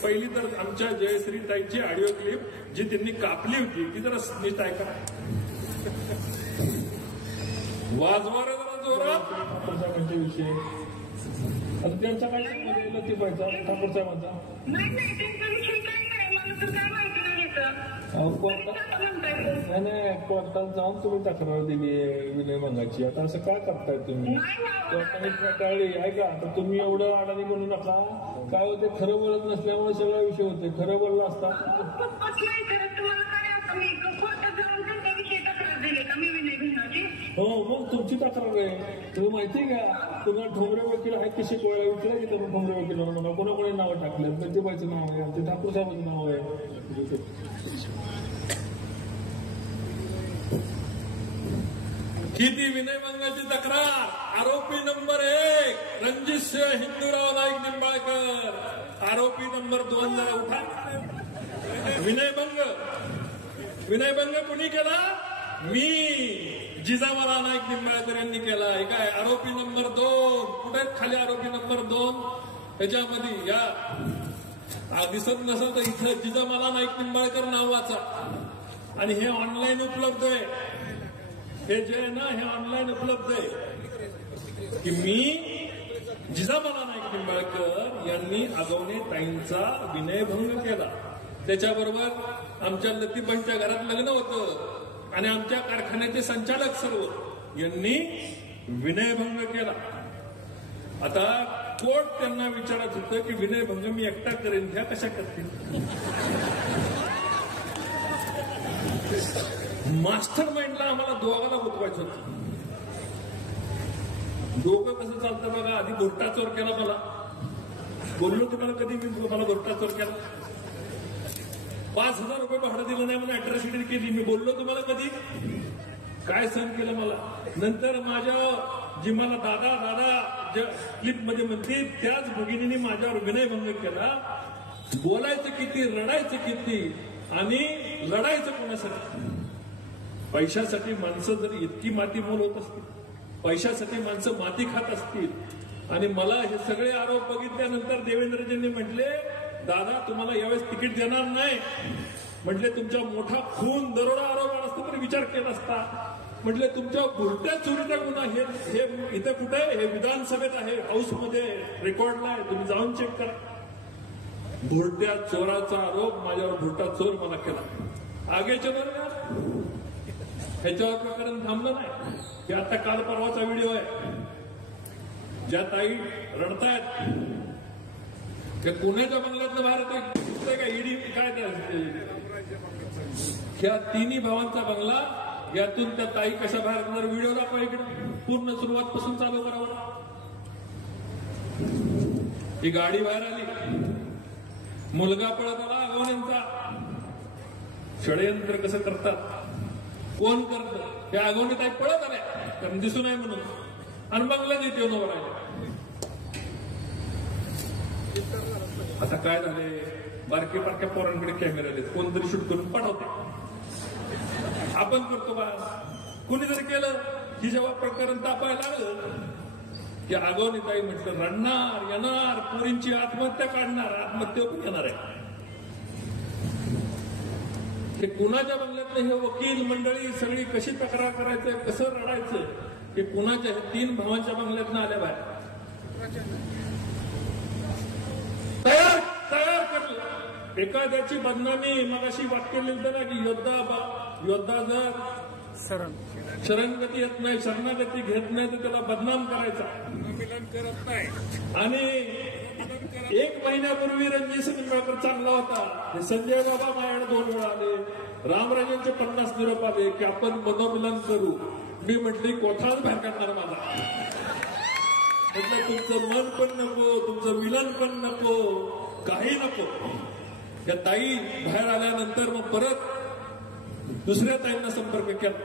पहिली तर आमच्या जयश्री ताईची ऑडिओ क्लिप जी त्यांनी कापली होती ती जरा नीट ऐका. वाजवा जरा जोरात. विषय आता त्यांचा काय मध्ये लतीफायचा ठाकूर साहेबांचा नाही कोर्टात जाऊन तुम्ही तक्रार दिली आहे विनयभंगाची. आता असं काय करताय तुम्ही? कोर्टाने टाळली. ऐका, आता तुम्ही एवढं अडाणी बोलू नका. काय होते, खरं बोलत नसल्यामुळे सगळा विषय होते. खरं बोलला असता हो, मग तुमची तक्रार आहे. तुम्ही माहिती आहे का, पुन्हा ठोंबरे वकील आहेत की शिकवायला विचारा की तुम्ही ठोंबरे वकील म्हणून कोणाकोणी नावं टाकले. प्रतिभाचं नाव आहे, आमचे ठाकूर साहेबांचं नाव आहे. किती विनयभंगाची तक्रार. आरोपी नंबर 1 रणजितसिंह हिंदूराव नाईक निंबाळकर. आरोपी नंबर 2 जरा उठा. विनयभंग कुणी केला? मी जिजामाला नाईक निंबाळकर यांनी केला. हे काय आरोपी नंबर 2 कुठे खाली? आरोपी नंबर 2 त्याच्यामध्ये या दिसत नसत तर इथं जिजामाला नाईक निंबाळकर नाव वाचा. आणि हे ऑनलाईन उपलब्ध आहे. हे जे आहे ना, हे ऑनलाईन उपलब्ध आहे की मी जिजामाला नाईक निंबाळकर यांनी आगवणे ताईंचा विनयभंग केला. त्याच्याबरोबर आमच्या लतीफाईंच्या घरात लग्न होतं आणि आमच्या कारखान्याचे संचालक सर्व यांनी विनयभंग केला. आता कोर्ट त्यांना विचारत होतं की विनयभंग मी एकटा करेन, ह्या कशा करतील? मास्टर माइंडला आम्हाला दोघांना गुंतवायचं होतं. दोघं कसं चालतं बघा. आधी भुरटा चोर केला मला. बोललो तुम्हाला कधी मी मला भुरटा चोर केला? 5,000 रुपये भाडं दिलं नाही, मला अॅट्रॉसिटी केली. मी बोललो तुम्हाला कधी? काय सहन केलं मला. नंतर माझ्या जी मला दादा ज्या क्लिप मध्ये म्हणते त्याच भगिनीने माझ्यावर विनयभंग केला. बोलायचं किती, रडायचं किती आणि लढायचं कोणासाठी? पैशासाठी माणसं जर इतकी माती मोल होत असतील, पैशासाठी माणसं माती खात असतील आणि मला हे सगळे आरोप बघितल्यानंतर देवेंद्रजींनी म्हटले, दादा तुम्हाला यावेळेस तिकीट देणार नाही. म्हटले तुमचा मोठा खून दरोडा आरोप असतो पण विचार केला असता. म्हटले तुमच्या भुरट्या चोरीचा गुन्हा हे इथे कुठे? हे विधानसभेत आहे, हाऊसमध्ये रेकॉर्डला आहे, तुम्ही जाऊन चेक करा. भुरट्या चोराचा आरोप माझ्यावर भुरटा चोर मला केला. आगेच्या बरोबर ह्याच्यावर प्रकरण थांबलं नाही. हे आता काल परवाचा व्हिडिओ आहे. ज्या ताई रडतायत त्या पुण्याच्या बंगल्यातलं बाहेर दिसतंय का? ईडी काय ह्या तिन्ही भावांचा बंगला, यातून त्या ताई कशा बाहेर येणार? व्हिडिओ दाखवा इकडे, पूर्ण सुरुवातपासून चालू करावं. ही गाडी बाहेर आली, मुलगा पळत आला आगवण्यांचा. षडयंत्र कसं करतात, कोण करतं? त्या आगवणी ताई पळत आल्या कारण दिसू नये म्हणून, आणि बंगल्यात येते नवरा. आता काय झाले, बारके बारक्या पोरांकडे कॅमेरा आले, कोणतरी शूट करून पाठवते. आपण करतो बा, कुणी जरी केलं की जेव्हा प्रकरण तापायला लागलं की आगवणी ताई म्हटलं रडणार, येणार, पोरींची आत्महत्या काढणार, आत्महत्या पण येणार आहे. हे कुणाच्या बंगल्यातले हे वकील मंडळी सगळी कशी तक्रार करायचं, कसं रडायचं, हे कुणाच्या 3 भावांच्या बंगल्यातनं आल्या बाहेर. तयार करलं एखाद्याची बदनामी. मग अशी वाक्य लिहिलं ना की योद्धा जर शरणगती येत नाही, शरणागती घेत नाही तर त्याला बदनाम करायचा. करत नाही. आणि 1 महिन्यापूर्वी रणजितसिंह निंबाळकर चांगला होता. संजय बाबा माझ्याकडे 2 वेळा आले. रामराजांचे 50 निरोप आले की आपण मनोमिलन करू. मी म्हटली कोठाच बाहेर काढणार माझा. म्हटलं तुमचं मन पण नको, तुमचं मिलन पण नको, काही नको. या ताई बाहेर आल्यानंतर मग परत दुसऱ्या ताईंना संपर्क केला.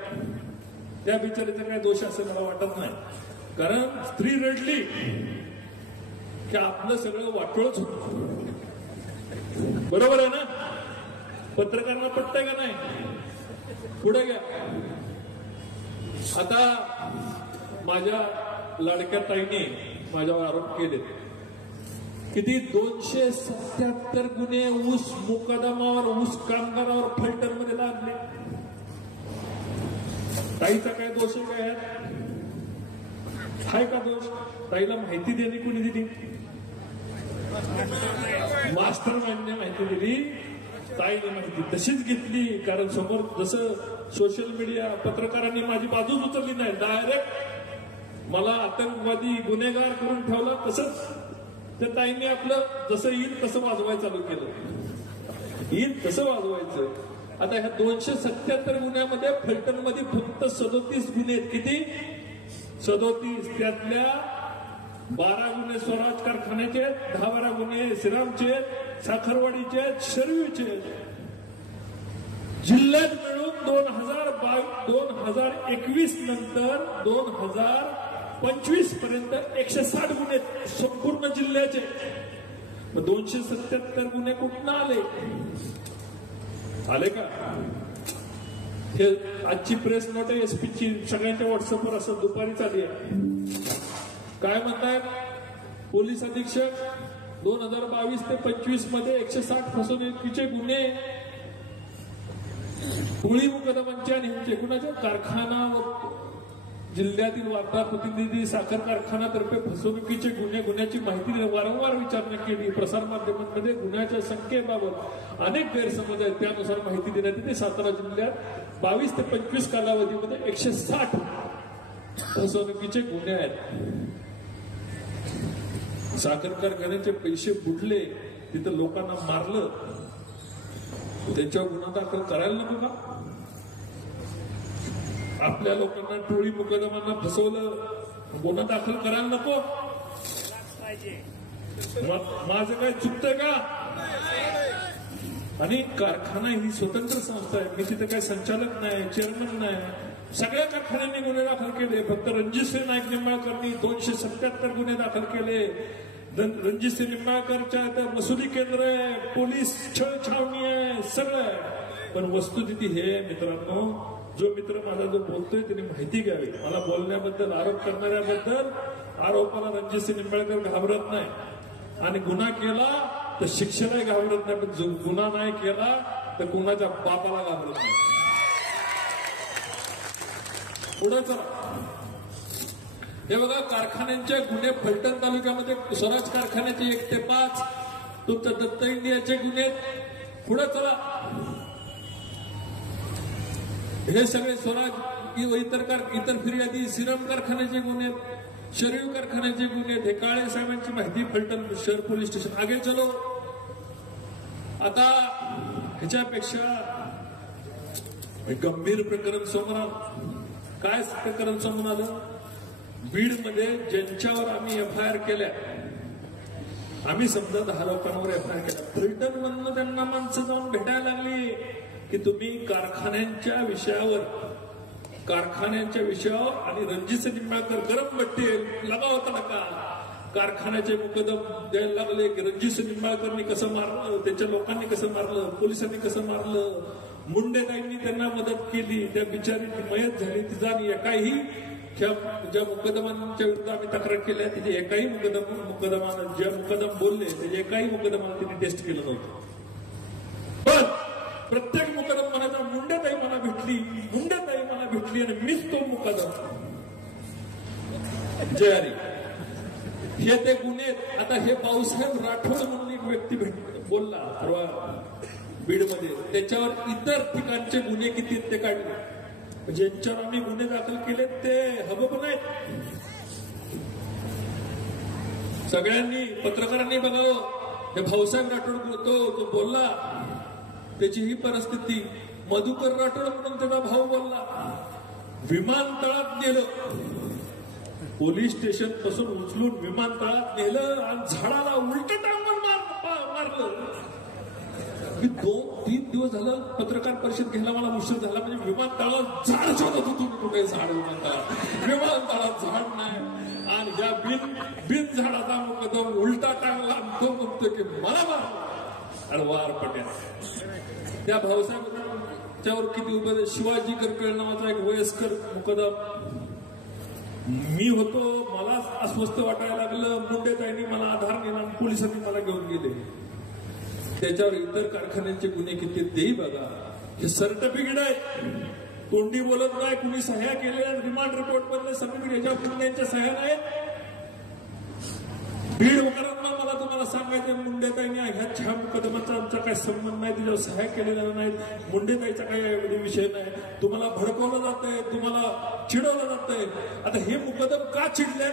त्या बिचारीचा काय दोष असेल मला वाटत नाही. कारण स्त्री रडली की आपलं सगळं वाटोळच होतं. बरोबर आहे ना? पत्रकारांना पटतंय का नाही? पुढे घ्या. आता माझ्या लाडक्या ताईने माझ्यावर आरोप केले. किती 277 गुन्हे ऊस मुकदमावर, ऊस कामगारावर फलटणमध्ये लागले. ताईचा काय दोष आहे? काय आहे का दोष? ताईला माहिती देणे कोणी दिली? मास्टर माइंडने माहिती दिली, ताईने माहिती तशीच घेतली. कारण समोर जसं सोशल मीडिया पत्रकारांनी माझी बाजूच उचलली नाही, डायरेक्ट मला आतंकवादी गुन्हेगार करून ठेवला, तसंच त्या ताईने आपलं जसं येईल तसं वाजवायला चालू केलं. येईल तसं वाजवायचं. आता ह्या 277 गुन्ह्यामध्ये फलटणमध्ये फक्त 37 गुन्हे आहेत. किती? 37. त्यातल्या 12 गुन्हे स्वराज कारखान्याचे, 10-12 गुन्हे श्रीरामचे, साखरवाडीचे, शर्वीचे. जिल्ह्यात मिळून 2021 नंतर 2025 पर्यंत 160 गुन्हे संपूर्ण जिल्ह्याचे. 277 गुन्हे कुठून आले का? हे आजची प्रेस नोट आहे एसपीची, सगळ्यांच्या व्हॉट्सअपवर असं दुपारी चालली आहे. काय म्हणतायत पोलीस अधीक्षक? 2022 ते 25 मध्ये 160 फसवणुकीचे गुन्हे, टोळी मुकदमांचे आणि ह्यांचे कुणाच्या कारखाना व जिल्ह्यातील वार्ता प्रतिनिधी साखर कारखान्यातर्फे फसवणुकीचे गुन्ह्याची माहिती वारंवार विचारणा केली. प्रसारमाध्यमांमध्ये गुन्ह्याच्या संख्येबाबत अनेक गैरसमज आहेत, त्यानुसार माहिती देण्यात येते. सातारा जिल्ह्यात 22 ते 25 कालावधीमध्ये 160 फसवणुकीचे गुन्हे आहेत. साखर कारखान्याचे पैसे बुडले, तिथं लोकांना मारलं, त्यांच्यावर गुन्हा दाखल करायला नको का? आपल्या लोकांना टोळी मुकदमांना फसवलं, गुन्हा दाखल करायला नको? माझं काय चुकतंय का? आणि कारखाना ही स्वतंत्र संस्था आहे, मी तिथे काही संचालक नाही, चेअरमन नाही. सगळ्या कारखान्यांनी गुन्हे दाखल केले. फक्त रणजितसिंह नाईक निंबाळकरनी 277 गुन्हे दाखल केले. रणजितसिंह निंबाळकरच्या मसुदी केंद्र आहे, पोलीस छळछावणी आहे, सगळं आहे. पण वस्तुस्थिती हे मित्रांनो, जो मित्र माझा जो बोलतोय त्यांनी माहिती घ्यावी. मला बोलण्याबद्दल, आरोप करणाऱ्याबद्दल, आरोपाला रणजितसिंह निंबाळकर घाबरत नाही, आणि गुन्हा केला तर शिक्षेलाही घाबरत नाही. पण जो गुन्हा नाही केला तर कुणाच्या बापाला घाबरत नाही. पुढे चला. हे बघा, कारखान्यांचे गुन्हे फलटण तालुक्यामध्ये स्वराज कारखान्याचे 1 ते 5, तुमच्या दत्त इंडियाचे गुन्हे. पुढे चला. हे सगळे स्वराज इतर फिर्यादी, श्रीराम कारखान्याचे गुन्हे, शरीव कारखान्याचे गुन्हे. हे काळे साहेबांची माहिती फलटण शहर पोलीस स्टेशन. आगे चलो. आता ह्याच्यापेक्षा गंभीर प्रकरण समोर आलं. काय प्रकरण समोर आलं? बीडमध्ये ज्यांच्यावर आम्ही एफआयआर केल्या, आम्ही समजा 10 लोकांवर एफआयआर केल्या, फलटण मधनं त्यांना माणसं जाऊन भेटायला लागली की तुम्ही कारखान्यांच्या विषयावर आणि रणजितसिंह निंबाळकर गरम बट्टे लगावता नका. कारखान्याचे मुकदम द्यायला लागले की रणजितसिंह निंबाळकरनी कसं मारलं, त्यांच्या लोकांनी कसं मारलं, पोलिसांनी कसं मारलं. मुंडेताईंनी त्यांना मदत केली, त्या बिचारीची मयत झाली. तिचा एकाही ज्या मुकदमांच्या विरुद्ध आम्ही तक्रार केल्या त्याचे एकाही मुकदमानं ज्या मुकदम बोलले त्याच्या एकाही मुकदमानं त्यांनी टेस्ट केलं नव्हतं. पण प्रत्येक मुकदम म्हणायचा मुंडेताई मला भेटली आणि मीच तो मुकदम जयारी. हे ते गुन्हे. आता हे बाळासाहेब राठोड म्हणून एक व्यक्ती बोलला परवा बीडमध्ये, त्याच्यावर इतर ठिकाणचे गुन्हे किती ते काढले. ज्यांच्यावर आम्ही गुन्हे दाखल केले ते हबब नाहीत. सगळ्यांनी, पत्रकारांनी बघावं. हे भाऊसाहेब राठोड तो बोलला, त्याची ही परिस्थिती. मधुकर राठोड म्हणून त्याचा भाऊ बोलला, विमानतळात नेलं, पोलीस स्टेशन पासून उचलून विमानतळात नेलं आणि झाडाला उलट टांगून मारलं. मी 2-3 दिवस झालं पत्रकार परिषद घ्यायला मला उशीर झाला. म्हणजे विमानतळात झाड शोधत होतो मी, कुठे झाड विमानतळात झाड नाही. आणि या बिन झाडाचा मुकदम उलटा टांगला. तो म्हणतो की मला मार आणि वार पटेल. त्या भाऊसाहेबांच्यावर किती उभे. शिवाजी करकळ नावाचा एक वयस्कर मुकदम. मी होतो, मला अस्वस्थ वाटायला लागलं. मुंडेताईंनी मला आधार दिला, पोलिसांनी मला घेऊन गेले. त्याच्यावर इतर कारखान्यांचे गुन्हे किती तेही बघा. हे सर्टिफिकेट आहे, तोंडी बोलत नाही. कुणी सह्या केलेल्या रिमांड रिपोर्ट मधले सर्टिफिकेट, याच्या गुन्ह्यांच्या सह्या नाहीत. बीड वगैरे मला तुम्हाला सांगायचं, मुंडेताईने ह्या 6 मुकदमाचा आमचा काही संबंध नाही, तिच्यावर सहाय्य केलेला नाही, मुंडेताईचा काही विषय नाही. तुम्हाला भडकवलं जातंय, तुम्हाला चिडवलं जातंय. आता हे मुकदम का चिडले?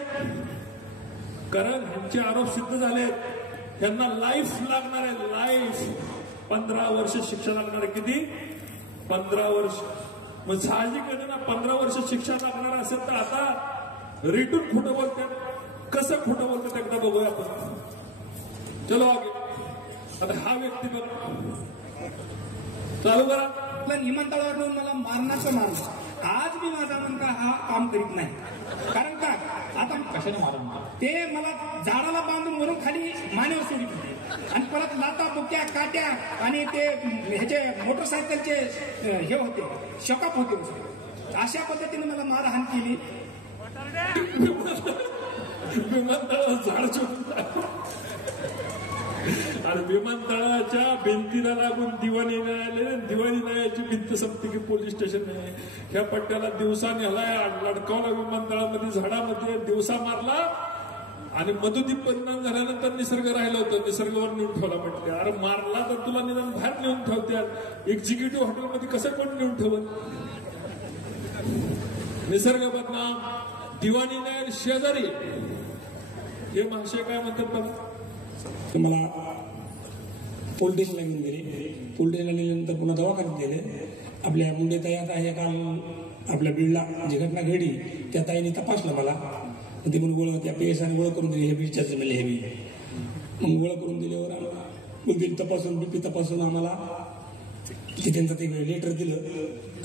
कारण ह्यांचे आरोप सिद्ध झाले. यांना लाईफ लागणार आहे, लाईफ. 15 वर्ष शिक्षा लागणार आहे. किती? 15 वर्ष. मग साहजिक आहे ना, 15 वर्ष शिक्षा लागणार असेल तर आता रिटून खोटं बोलतात. कसं खोटं बोलतात एकदा बघूया आपण. चलो आगे. आता हा व्यक्ती बघ, चालू करा. विमानतळावर नेऊन मला मारण्याचं मारलं. आज मी माझा मुलगा हा काम करीत नाही. कारण का आता कशाने मारून ते मला झाडाला बांधून वरून खाली मानेवर सोडित होते आणि परत लाता बुक्या काट्या आणि ते ह्याचे मोटरसायकलचे हे होते, शॉकअप होते. अशा पद्धतीने मला मारहाण केली. विमानतळावर झाड चोरून आणि विमानतळाच्या भिंतीला लागून दिवाणी न्यायालय, दिवाणी न्यायाची भिंत संपती की पोलीस स्टेशन आहे. ह्या पट्ट्याला दिवसा नेलाय, लटकावला विमानतळामध्ये, झाडामध्ये दिवसा मारला आणि मधुदीप परिणाम झाल्यानंतर निसर्ग राहिलं होतं, निसर्गावर नेऊन ठेवला म्हटले. अरे मारला तर तुला निदान बाहेर नेऊन ठेवतात, एक्झिक्युटिव्ह हॉटेलमध्ये कसं कोण नेऊन ठेवत? निसर्ग बदनाम, दिवाणी न्याय शेजारी. हे महाशय काय म्हणतात बघा. मला पोलीस स्टेशनला घेऊन गेले. पोलीस स्टेशनला गेल्यानंतर पुन्हा दवाखान्यात गेले. आपल्या मुंडेताई आता हे काल आपल्या बीडला जी घटना घडली त्या ताईने तपासलं मला. ते म्हणून गोळा त्या पेशाने गोळा करून दिली, हेवी चार्ज म्हणजे हेवी. मग गोळा करून दिल्यावर मुलगी तपासून बीपी तपासून आम्हाला त्यांचं ते लेटर दिलं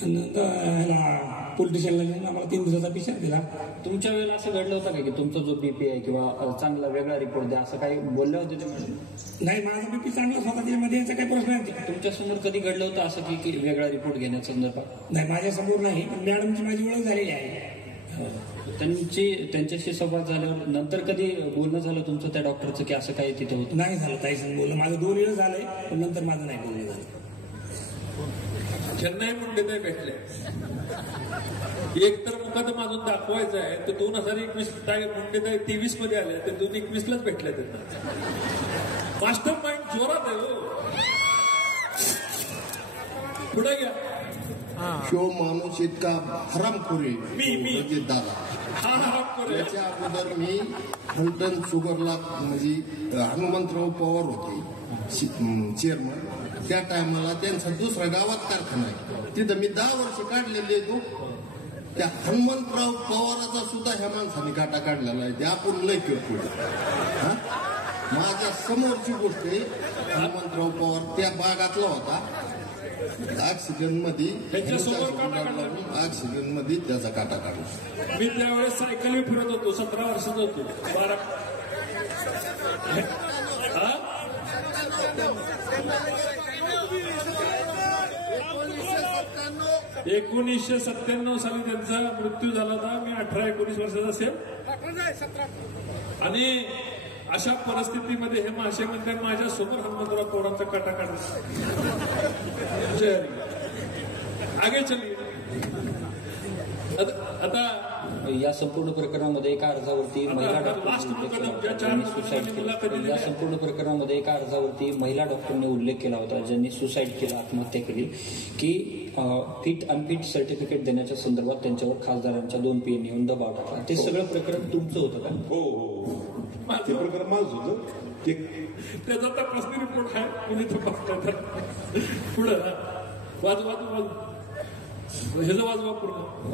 आणि ह्याला पोलीस स्टेशनला नेऊन आम्हाला 3 दिवसाचा पिशा दिला. तुमच्या वेळेला असं घडलं होतं का की तुमचा जो बीपी आहे किंवा चांगला वेगळा रिपोर्ट द्या असं काही बोलले होते तुम्ही? नाही, माझा बीपी चांगला स्वतः त्यामध्ये याचा काही प्रश्न नाही. तुमच्या समोर कधी घडलं होतं असं की वेगळा रिपोर्ट घेण्याच्या संदर्भात? नाही, माझ्या समोर नाही, पण मॅडमची माझी ओळख झालेली आहे. त्यांच्याशी संवाद झाल्यावर नंतर कधी बोलणं झालं तुमचं त्या डॉक्टरचं की असं काही तिथे होतं? नाही झालं, ताईसंग बोललं. माझं 2 वेळा झालंय, पण नंतर माझं नाही बोलणं झालं. चेन्नई मुंडेताई भेटले. एक तर मुकदमा अजून दाखवायचा आहे, तर 2021 मुंडेताई 23 मध्ये आले, ते 2021लाच भेटले. त्यांना मास्टर माइंड जोरात आहे हो. पुढे घ्या. शो माणूस इतका हरामखोरी म्हणजे दादा. त्याच्या अगोदर मी फलटण शुगरला म्हणजे हनुमंतराव पवार होते चेअरमन. त्या टायमाला त्यांचा दुसऱ्या गावात कारखाना आहे, तिथं मी 10 वर्ष काढलेले. तो त्या हनुमंतराव पवाराचा सुद्धा ह्या माणसाने काटा काढलेला आहे. ते आपण लय किरकोळ. माझ्या समोरची गोष्ट आहे. हनुमंतराव पवार त्या भागातला होता. ऍक्सिडेंट मध्ये त्याचा काटा काढला. मी त्यावेळेस सायकली फिरत होतो, 17 वर्षाचा होतो. 1997 साली त्यांचा मृत्यू झाला होता. मी 18-19 वर्षाचा असेल. आणि अशा परिस्थितीमध्ये हे महाशय म्हणतात माझ्या समोर हनुमंतराव पवारांचा काटा काढला. आगे चलिए. आता या संपूर्ण प्रकरणामध्ये एका अर्जावरती महिला या संपूर्ण प्रकरणामध्ये एका अर्जावरती महिला डॉक्टरने उल्लेख केला होता ज्यांनी सुसाईड केला, आत्महत्या केली, की फिट अनफिट सर्टिफिकेट देण्याच्या संदर्भात त्यांच्यावर खासदारांच्या 2 PA येऊन दबाव टाकला. ते सगळं प्रकरण तुमचं होतं का? हो, ते प्रकरण माझं होतं. त्याचा तपासणी रिपोर्ट आहे, कुणी तपासतात. पुढं वाजवा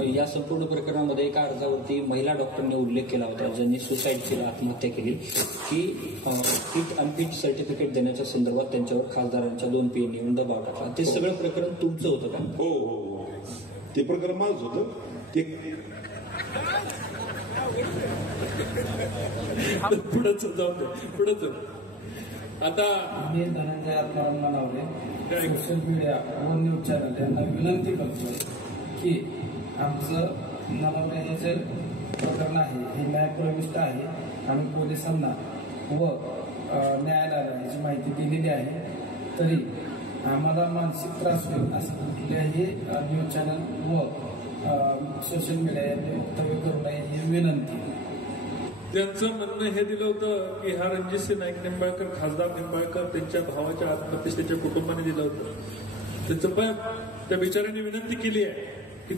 या संपूर्ण प्रकरणामध्ये एका अर्जावरती महिला डॉक्टरने उल्लेख केला होता ज्यांनी सुसाईड केला, आत्महत्या केली, की फिट अनफिट सर्टिफिकेट देण्याच्या संदर्भात त्यांच्यावर खासदारांच्या 2 PA येऊन दबाव टाकला. ते सगळं प्रकरण तुमचं होतं का? हो, ते प्रकरण माझं होतं. ते पुढंच जाऊ दे, पुढंच. आता मी धनंजय आत्मारामला लावले. सोशल मीडिया व न्यूज चॅनल यांना विनंती करतो की आमचं नलावणे हे जे प्रकरण आहे हे न्यायप्रविष्ट आहे. आम्ही पोलिसांना व न्यायालयाला याची माहिती दिलेली आहे. तरी आम्हाला मानसिक त्रास होईल असं कुठल्याही न्यूज चॅनल व सोशल मीडिया यांनी वक्तव्य करू नये ही विनंती. त्यांचं म्हणणं हे दिलं होतं की हा रणजितसिंह नाईक निंबाळकर, खासदार निंबाळकर, त्यांच्या भावाच्या आत्महत्येस त्यांच्या कुटुंबाने दिलं होतं. त्यांचं पण त्या बिचाऱ्यांनी विनंती केली आहे की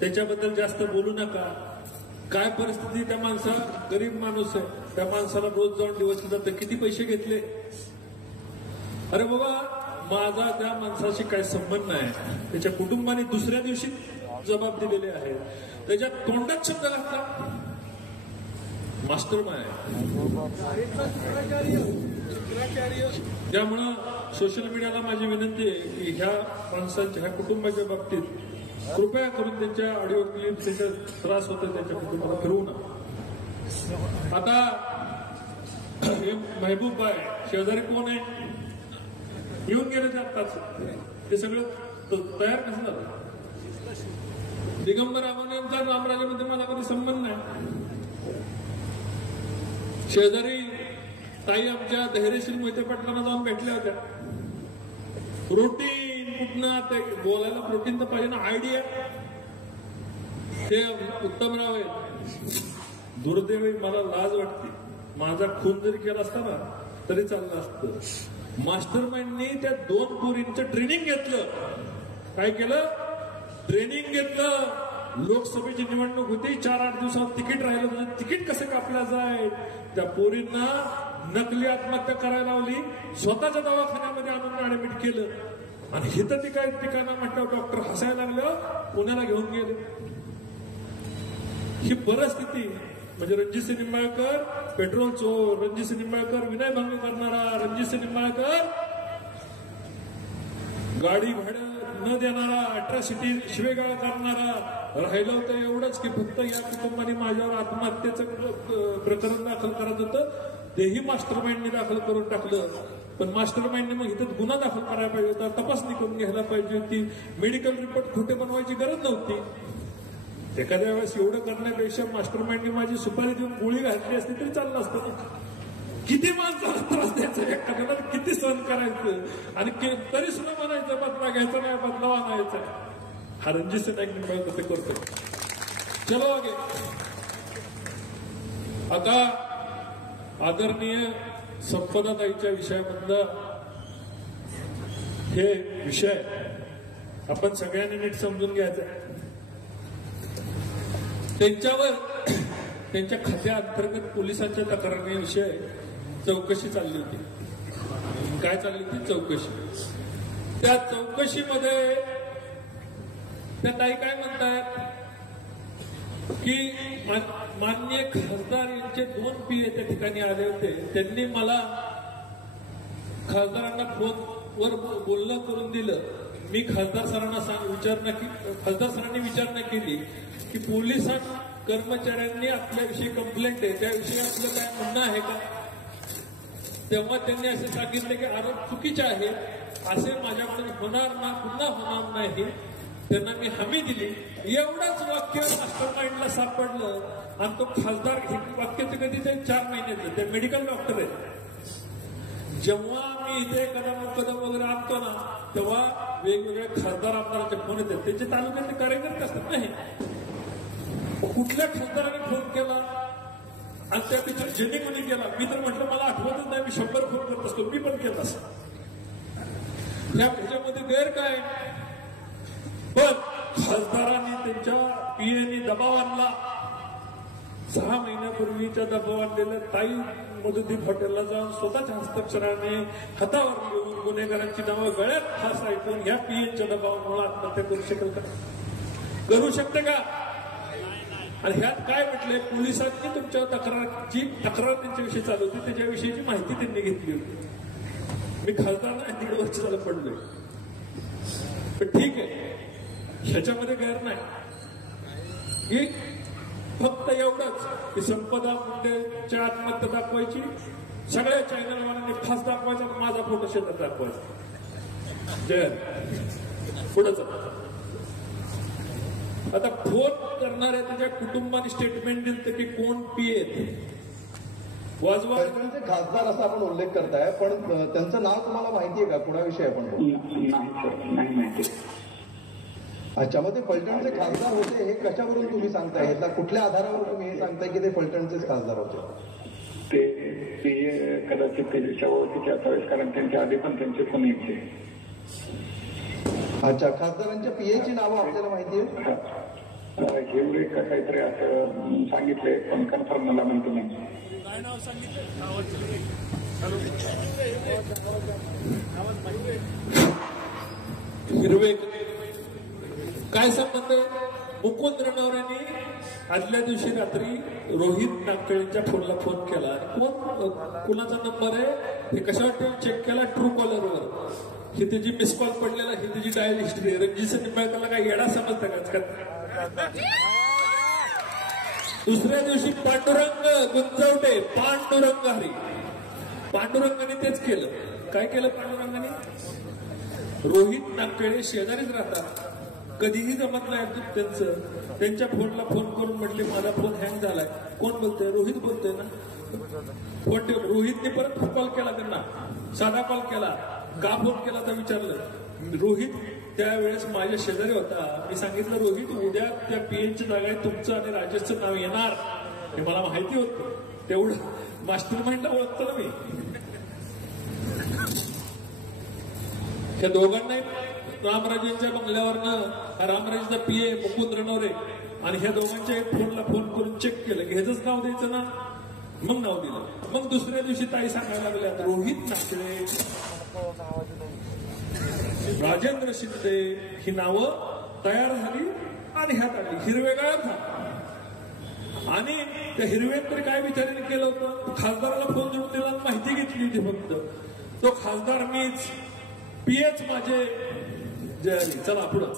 त्याच्याबद्दल जास्त बोलू नका. काय परिस्थिती, त्या माणसा गरीब माणूस आहे, त्या माणसाला रोज जाऊन दिवस जातं, किती पैसे घेतले. अरे बाबा, माझा त्या माणसाशी काही संबंध नाही. त्याच्या कुटुंबाने दुसऱ्या दिवशी जबाब दिलेले आहे. त्याच्या तोंडात शब्द घातला मास्टर माय. त्यामुळं सोशल मीडियाला माझी विनंती आहे की ह्या माणसांच्या, ह्या कुटुंबाच्या बाबतीत कृपया करून त्यांच्या ऑडिओ क्लिप, त्याचा त्रास होतो त्यांच्या कुटुंबाला फिरवू नका. आता हे महबूब बाय शेजारी कोण आहे, येऊन गेले ते आत्ताच. ते सगळं तयार कसं झालं. दिगंबर आव्हानांचा रामराजामध्ये मला कधी संबंध नाही. शेजारी ताई आमच्या धैर्यशील मोहिते पाटलांना जाऊन भेटल्या होत्या. प्रोटीन कुठनं, ते बोलायला प्रोटीन तर पाहिजे ना, आयडिया. ते उत्तमराव आहे. दुर्दैवी, मला लाज वाटते. माझा खून जरी केला असता ना तरी चाललं असतं. मास्टर माइंडनी त्या 2 पोरींचं ट्रेनिंग घेतलं. काय केलं? ट्रेनिंग घेतलं. लोकसभेची निवडणूक होती, 4-8 दिवसात तिकीट राहिलं. तिकीट कसं कापलं जाय, त्या पोरींना नकली आत्महत्या करायला लावली. स्वतःच्या दवाखान्यामध्ये आणून ऍडमिट केलं. आणि हिथं ती काय ठिकाणा म्हटलं, डॉक्टर हसायला लागलं, पुण्याला घेऊन गेले. ही परिस्थिती म्हणजे रणजितसिंह निंबाळकर पेट्रोल चोर, रणजितसिंह निंबाळकर विनयभंग करणारा, रणजितसिंह निंबाळकर गाडी भाडं न देणारा, अट्रॉसिटी शिवेगाळ करणारा. राहिलं होतं एवढंच की फक्त या कुटुंबाने माझ्यावर आत्महत्येचं प्रकरण दाखल करत होतं. तेही मास्टर माइंडने दाखल करून टाकलं. पण मास्टर माइंडने मग इथं गुन्हा दाखल करायला पाहिजे होता, तपासणी करून घ्यायला पाहिजे होती. मेडिकल रिपोर्ट खोटे बनवायची गरज नव्हती. एखाद्या वेळेस एवढं करण्यापेक्षा मास्टर माइंडने माझी सुपारी देऊन गोळी घातली असती तरी चाललं असतं ना. किती माणसाला त्रास द्यायचा, एखाद्याला किती सहन करायचं, आणि तरी सुद्धा म्हणायचं बदला घ्यायचा नाही, बदलावा आणायचा. हा रणजितसिंह नाईक निंबाळकर तसे करतोय. चलो आगे. आता आदरणीय संपदाताईच्या विषयामधलं हे विषय आपण सगळ्यांनी नीट समजून घ्यायचा. त्यांच्यावर त्यांच्या खात्याअंतर्गत पोलिसांच्या तक्रारीविषयी चौकशी चालली होती. काय चालली होती? चौकशी. त्या चौकशीमध्ये त्या ताई काय म्हणतात की माननीय खासदार यांचे 2 PA त्या ठिकाणी आले होते. त्यांनी मला खासदारांना फोनवर बोलणं करून दिलं. मी खासदार सरांना खासदार सरांनी विचारणा केली की पोलिसां कर्मचाऱ्यांनी आपल्याविषयी कंप्लेंट आहे, त्याविषयी आपलं काय म्हणणं आहे का. तेव्हा त्यांनी असे सांगितले की आरोप चुकीचे आहे, असे माझ्याकडून होणार ना, पुन्हा होणार नाही. त्यांना मी हमी दिली. एवढंच वाक्य मास्टर माइंडला सापडलं. आणि तो खासदार, हे वाक्य ते कधी 4 महिन्याचं, ते मेडिकल डॉक्टर आहे. जेव्हा मी इथे एखादा मुकदम वगैरे आणतो ना, तेव्हा वेगवेगळ्या खासदार आमदारांचे फोन येतात. त्यांचे तालुक्यातले कार्यकर्ते असतात नाही. कुठल्या खासदाराने फोन केला आणि त्या पिक्चर ज्यांनी कोणी केला, मी तर म्हटलं मला आठवतच नाही, मी 100 फोन करत असतो, मी पण केला असतो. ह्याच्यामध्ये गैर काय. पण खासदारांनी त्यांच्या PAनी दबाव आणला. 6 महिन्यापूर्वीच्या दबाव आणलेल्या ताई मधुदीप हॉटेलला जाऊन स्वतःच्या हस्ताक्षराने हातावर घेऊन गुन्हेगारांची नावं गळ्यात फास ऐकून ह्या PAच्या दबावामुळे आत्महत्या करू शकेल का? करू शकते का? आणि ह्यात काय म्हटलंय, पोलिसांनी तुमच्या तक्रार त्यांच्याविषयी चालू होती, त्याच्याविषयीची माहिती त्यांनी घेतली होती. मी खासदारांना 3 वर्ष झालं पडलोय. पण ठीक आहे, ह्याच्यामध्ये गैर नाही की फक्त एवढंच की संपदा मुंडेच्या आत्महत्या दाखवायची, सगळ्या चॅनलवाल्यांनी फास दाखवायचा, माझा फोटो शेतात दाखवायचा. जय पुढंच. आता फोन करणाऱ्या त्याच्या कुटुंबाने स्टेटमेंट दिलं की कोण PA वाजवा. खासदार असा आपण उल्लेख करताय, पण त्यांचं नाव तुम्हाला माहिती आहे का? कुणाविषयी आपण बोलतो? अच्छा, मग ते फलटणचे खासदार होते हे कशावरून तुम्ही सांगताय? ह्यातला कुठल्या आधारावर तुम्ही हे सांगताय की ते फलटणचेच खासदार होते? ते कदाचित त्याच्या ओळखीचे असावेत, कारण त्यांच्या आधी पण त्यांचे फोन यायचे. अच्छा, खासदारांच्या पीएची नावं आपल्याला माहिती आहे? हिवरे का काहीतरी असं सांगितलंय, पण कन्फर्म मला माहिती नाही. हिरवे काय संबंध? मुकुंद रणवरेंनी आदल्या दिवशी रात्री रोहित नागकळेंच्या फोनला फोन केला. कुणाचा नंबर आहे हे कशावर चेक केला? ट्रू कॉलरवर. ही त्याची मिस कॉल पडलेला, ही त्याची डायल हिस्ट्री. रणजित निंबाळकरला काय येडा समजतं का? दुसऱ्या दिवशी पांडुरंग गुंजवटे, पांडुरंग हरी, पांडुरंगाने तेच केलं. काय केलं पांडुरंगाने? रोहित नागकळे शेजारीच राहतात, कधीही जमत नाही त्यांचं. त्यांच्या फोनला फोन करून म्हटले माझा फोन हँग झालाय. कोण बोलतोय? रोहित बोलतोय ना. फोन ठेव. रोहितने परत कॉल केला त्यांना, साधा कॉल केला. का फोन केला तर विचारलं. रोहित त्यावेळेस माझ्या शेजारी होता. मी सांगितलं रोहित उद्या त्या पीएनची जागा आहे, तुमचं आणि राजेशचं नाव येणार हे मला माहिती होतं. तेवढं मास्टर माइंडला ओळखतो ना मी. त्या दोघांनाही रामराजेंच्या बंगल्यावरनं रामराजेचा पीए मुकुंद रणवरे आणि ह्या दोघांच्या फोनला फोन करून चेक केलं की ह्याच नाव द्यायचं ना. मग नाव दिलं. मग दुसऱ्या दिवशी ताई सांगायला लागल्या रोहित नागकळे, राजेंद्र शिंदे ही नावं तयार झाली आणि ह्यात आली. हिरवेगार झाला. आणि त्या हिरव्यात तरी काय विचाराने केलं होतं? खासदाराला फोन देऊन त्याला माहिती घेतली होती फक्त. तो खासदार मीच, पीएच माझे. चला पुढं.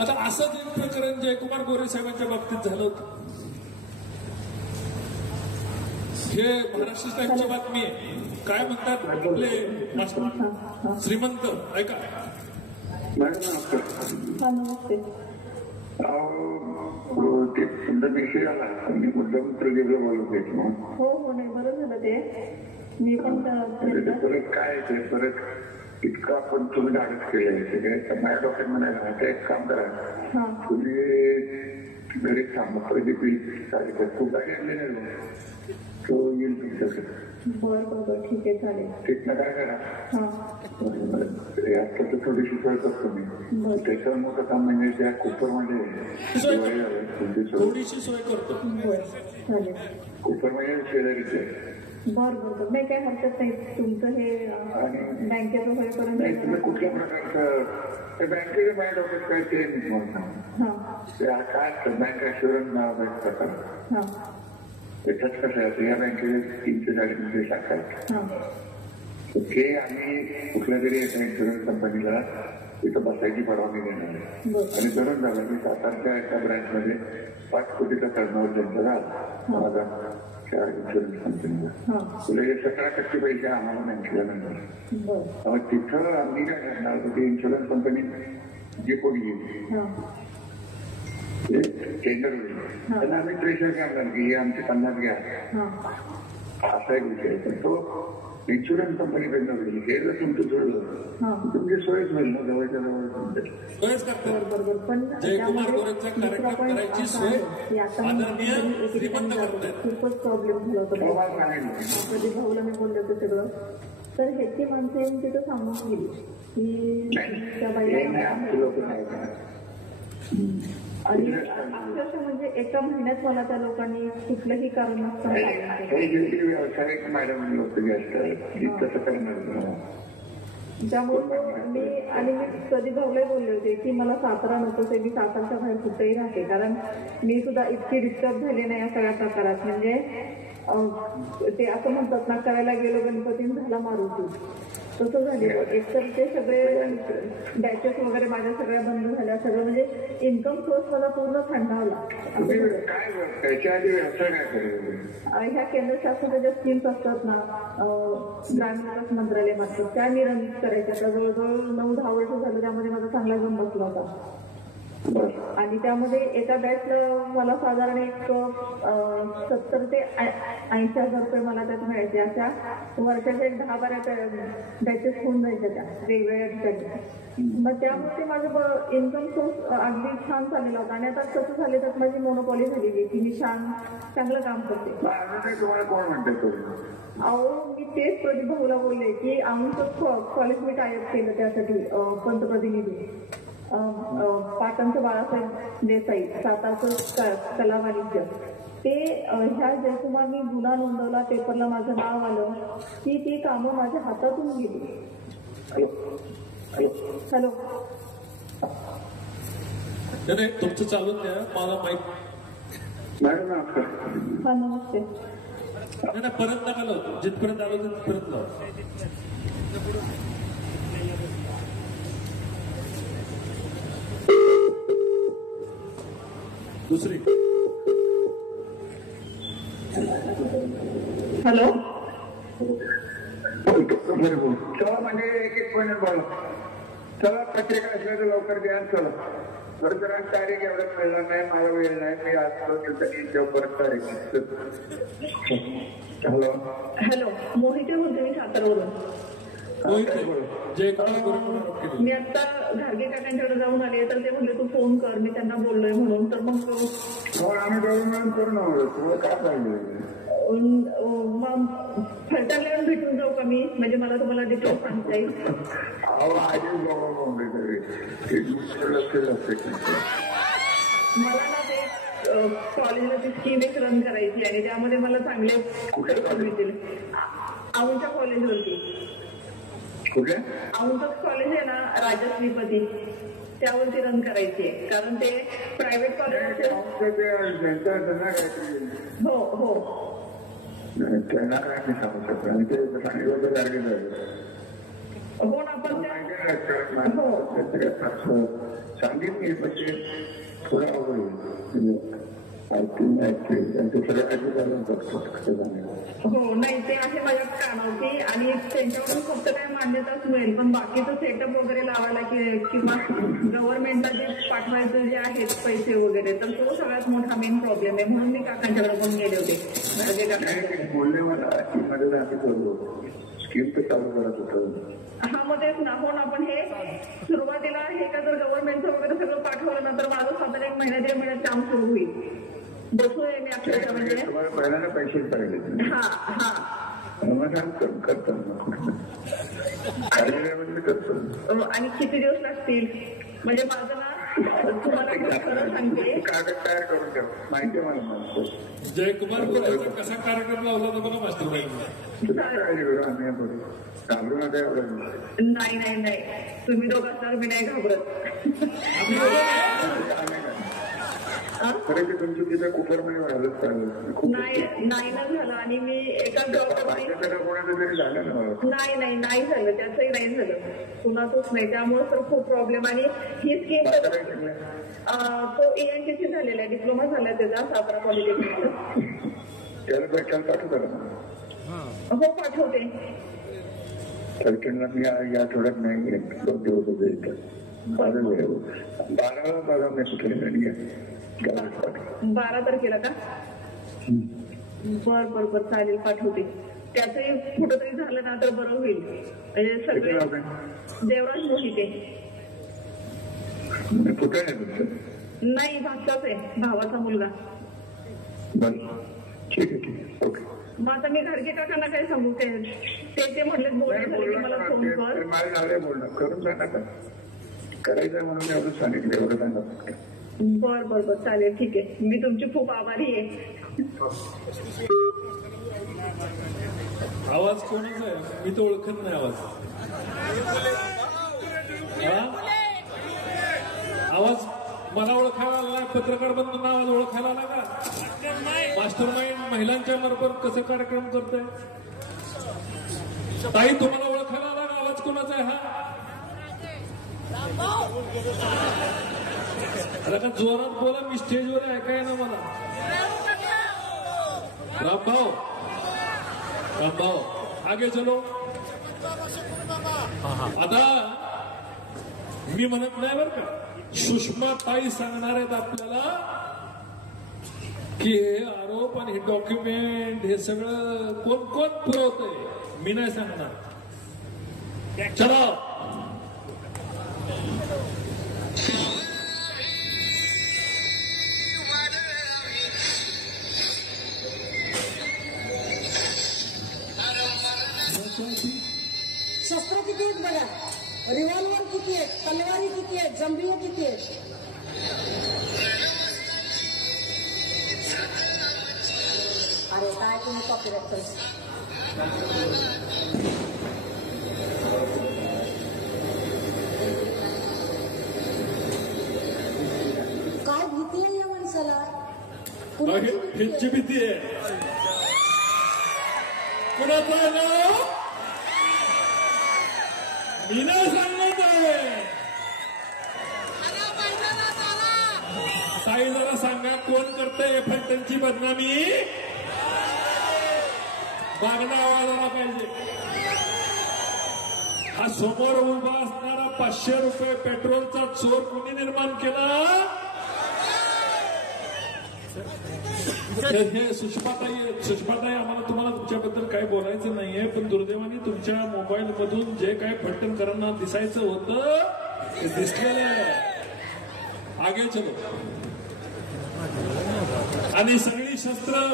आता असंच एक प्रकरण जयकुमार गोरे साहेबांच्या बाबतीत झालं होतं. हे महाराष्ट्र टाइमची बातमी आहे. काय म्हणतात आपले श्रीमंत? ऐका. ते समजा विषय आला, मी मुद्दाम प्रदीपला बोलत येतो. हो नाही बरं झालं ते. मी पण परत काय ते परत इतकं आपण तुम्ही धाडस केलंय. माझ्या डोक्यात म्हणायला आता एक काम करा, तुम्ही घरी थांबा. प्रदीप खूप गाडी आणले नाही, तो येईल तुमच्याकडे. बरं ठीक आहे चालेल. तिथनं काय करा, आता तर थोडीशी सोय करतो मी. त्याचं मोठं काम म्हणजे त्या कोपरमध्ये थोडीशी सोय करतो. चालेल. कोपरमध्ये शेजारीचे. बरं नाही काय हरकत नाही. तुमचं हे बँकेचं होईपर्यंत नाही. तुम्ही कुठल्या प्रकारचं बँकेचं माझ्या डोक्यात काय ते काय असतं बँक ॲश्युरन्स नावाचा एक प्रकार. त्याच्यात कसं आहे, या बँकेचे 300-350 लाख आहेत. ते आम्ही कुठल्या तरी एका इन्शुरन्स कंपनीला तिथं बसायची परवानगी देणार आहे. आणि दररोज झालं की सातारच्या एका ब्रँचमध्ये 5 कोटीचा टर्नओव्हर त्यांचा झाला माझा त्या इन्शुरन्स कंपनीला. तुला 17% पैसे आम्हाला बँकेला मिळणार. तिथं आम्ही काय करणार, ती इन्शुरन्स कंपनी जी कोणी येईल टेंडर होईल, त्यांना आम्ही प्रेशर करणार की हे आमचे 50 घ्या, असा एक विषय. पण तो इन्शुरन्स कंपनीकडनं होईल. हे जर तुमचं जुळलं तुमची सोयच होईल ना, जवळच्या जवळ सोयच करतात. पण जयकुमार गोरेचा कार्यक्रम करायची सोय आदरणीय श्रीमंत करतात. खूपच प्रॉब्लेम झाला होता. कधी भाऊला मी बोलले होते सगळं. तर ह्याची माणसं येऊन तिथं सांगून गेली की त्या बाईला. आणि अक्षरशः म्हणजे एका महिन्यात मला त्या लोकांनी कुठलंही कारण नसताना व्यावसायिक मॅडम लोक तसं करणार. त्यामुळे मी कधी भाऊलाही बोलले होते की मला सातारा नकोच आहे, मी सातारच्या बाहेर कुठेही राहते. कारण मी सुद्धा इतकी डिस्टर्ब झाले नाही या सगळ्या प्रकारात. म्हणजे ते असं म्हणतात ना, करायला गेलो गणपतीने झाला मारुती, तसं झालेलं. एकतर ते सगळे बॅचेस वगैरे माझ्या सगळ्या बंद झाल्या. सगळं म्हणजे इन्कम सोर्स मला पूर्ण थंडावला. ह्या केंद्र शासनाच्या ज्या स्कीम्स असतात ना, ग्रामीण विकास मंत्रालय मार्फत, त्या निरंजित करायच्या. आता जवळजवळ 9-10 वर्ष झालं त्यामध्ये माझा चांगला जम बसला होता. आणि त्यामध्ये एका बॅचला मला साधारण एक 70 ते 80,000 रुपये मला त्यात मिळायचे. अशा वर्षाच्या एक 10-12 बॅचेस होऊन जायच्या त्या वेगवेगळ्या ठिकाणी. मग त्यामुळे माझं इन्कम सोर्स अगदी छान चाललेला होता. आणि आता कसं झालं तर माझी मोनोपॉली झालेली की मी चांगलं काम करते. तुम्हाला कोण म्हणते? अहो मी तेच प्रदीप भाऊला बोलले की आमचं कॉलेज मी टायअप केलं त्यासाठी पंतप्रतिनिधी पाटणचं बाळासाहेब देसाई, सातारचं कला वाणिज्य ते ह्या जयकुमारनी गुन्हा नोंदवला, पेपरला माझं नाव आलं की ती कामं माझ्या हातातून गेली. हॅलो नाही तुमचं चालून द्या, मला माहिती. हा नमस्ते. नाही परत नका लावतो, जिथपर्यंत आलो तिथपर्यंत लावतो. दुसरी. हॅलो चला म्हणजे एक पॉईंट बोला. चला पत्रिका असल्या तर लवकर द्या. चला जर तारीख एवढं मिळणार नाही, मला वेळ नाही, मी आज परत तारीख. हॅलो हॅलो मोहिते बोलते मी सातारवरून. मी आता घारगे काकांच्याकडे जाऊन आले तर ते म्हणले तू फोन कर, मी त्यांना बोललोय म्हणून. तर मग आम्ही दोघं मिळून करून तुला काय पाहिजे? मग फलटणला येऊन भेटून जाऊ का मी? म्हणजे मला तुम्हाला डिटेल्स सांगता येईल. मला ना ते कॉलेजला ती स्कीम एक रन करायची आणि त्यामध्ये मला चांगले मिळतील. औंधच्या कॉलेजवरती औंधच कॉलेज आहे ना राजश्रीपती, त्यावरती रन करायची आहे. कारण ते प्रायव्हेट कॉलेज हो हो त्यांना काय मी सांगू शकतो. आणि ते सांगितलं टार्गेट हो ना पण सांगितली म्हणजे थोडं अवघड हो नाही ते आहे माझ्या कानावरती. आणि त्यांच्याकडून फक्त काय मान्यताच मिळेल, पण बाकीचं सेटअप वगैरे लावायला किंवा गव्हर्नमेंटला जे पाठवायचं जे आहेत पैसे वगैरे, तर तो सगळ्यात मोठा मेन प्रॉब्लेम आहे. म्हणून मी काकांच्याकडे पण गेले होते. बोलले मला स्कीम तर चालू करत होतं. हा मग तेच ना. हो ना. पण हे सुरुवातीला हे का जर गव्हर्नमेंटचं वगैरे सगळं पाठवलं ना तर माझं साधारण 1 महिन्यात 1 महिन्यात काम सुरू होईल. बसूया मी अक्षरशः म्हणजे पहिल्यांदा पैसे पाहिजे. हा हा करतो आणि किती दिवस लागतील? म्हणजे माझं ना तुम्हाला खरं सांगते कागद तयार करून ठेव. माहिती आहे मला. जयकुमार कसा कार्यक्रम लावला तर मला मास्टर माहिती. घाबरू नका एवढं. नाही नाही नाही तुम्ही दोघं असणार मी नाही घाबरत. खरं की तुमचं तिथे कुपरमध्ये व्हायलाच पाहिजे. नाही ना झालं. आणि मी एका कोणाचं तरी झालं ना? नाही झालं. त्याचंही नाही झालं, कुणाचंच नाही. त्यामुळे तर खूप प्रॉब्लेम. आणि ही स्कीम तो ENTC झालेला आहे, डिप्लोमा झाला त्याचा सातारा पॉलिटेक्निकचा. त्याला भेटायला पाठवतो. हो पाठवते. फलटणला मी या आठवड्यात नाही, 2 दिवस होते इथं. 12 बघा मी कुठे 12 तारखेला का? बर चालेल पाठवते. त्याचंही कुठं तरी झालं ना तर बरं होईल. म्हणजे सगळे देवराज मोहिते. कुठे आहे तुमचं? नाही भाषाच आहे, भावाचा मुलगा. ठीक आहे ओके. मग आता मी घरगे काकांना काय सांगू? ते म्हणले बोलणे झाले की मला फोन कर. मला झालंय बोलणं करून जाणार का करायचं म्हणून एवढं सांगितलं. एवढं सांगा. बर चालेल ठीक आहे. मी तुमची खूप आभारी आहे. आवाज कोणाचा आहे? मी तो ओळखत नाही. आवाज मला ओळखायला आला. पत्रकार बंधूंना आवाज ओळखायला आला का? मास्टर माइंड महिलांच्या मार्फत कसं कार्यक्रम करतोय? ताई तुम्हाला ओळखायला आला का? आवाज कोणाचा आहे हा? अरे का जोरात बोला, मी स्टेजवर ऐकाय ना मला. रामभाऊ आगे चलो. आता मी म्हणत नाही बरं का, सुषमा ताई सांगणार आहेत आपल्याला की हे आरोप आणि हे डॉक्युमेंट हे सगळं कोण कोण पुरवतंय. मी नाही सांगणार. चला शस्त्र किती आहेत बघा, रिव्हॉल्वर किती आहेत, तलवारी किती आहेत, जंबियो किती आहेत. अरे काय तुम्ही कॉपीराइट करता. काय भीती आहे या माणसाला. ह्यांची भीती आहे. कुणाचं नाव मी नाही सांगत आहे. ताई जरा सांगा कोण करतंय फलटणची बदनामी. मागणं आवाज आला पाहिजे. हा समोर उभा असणारा 500 रुपये पेट्रोलचा चोर कोणी निर्माण केला. हे सुषमाताई आम्हाला तुम्हाला तुमच्याबद्दल काही बोलायचं नाहीये, पण दुर्दैवाने तुमच्या मोबाईल मधून जे काही फलटणकरांना दिसायचं होतं ते दिसलेलं आहे. आगे चलो. आणि सगळी शस्त्र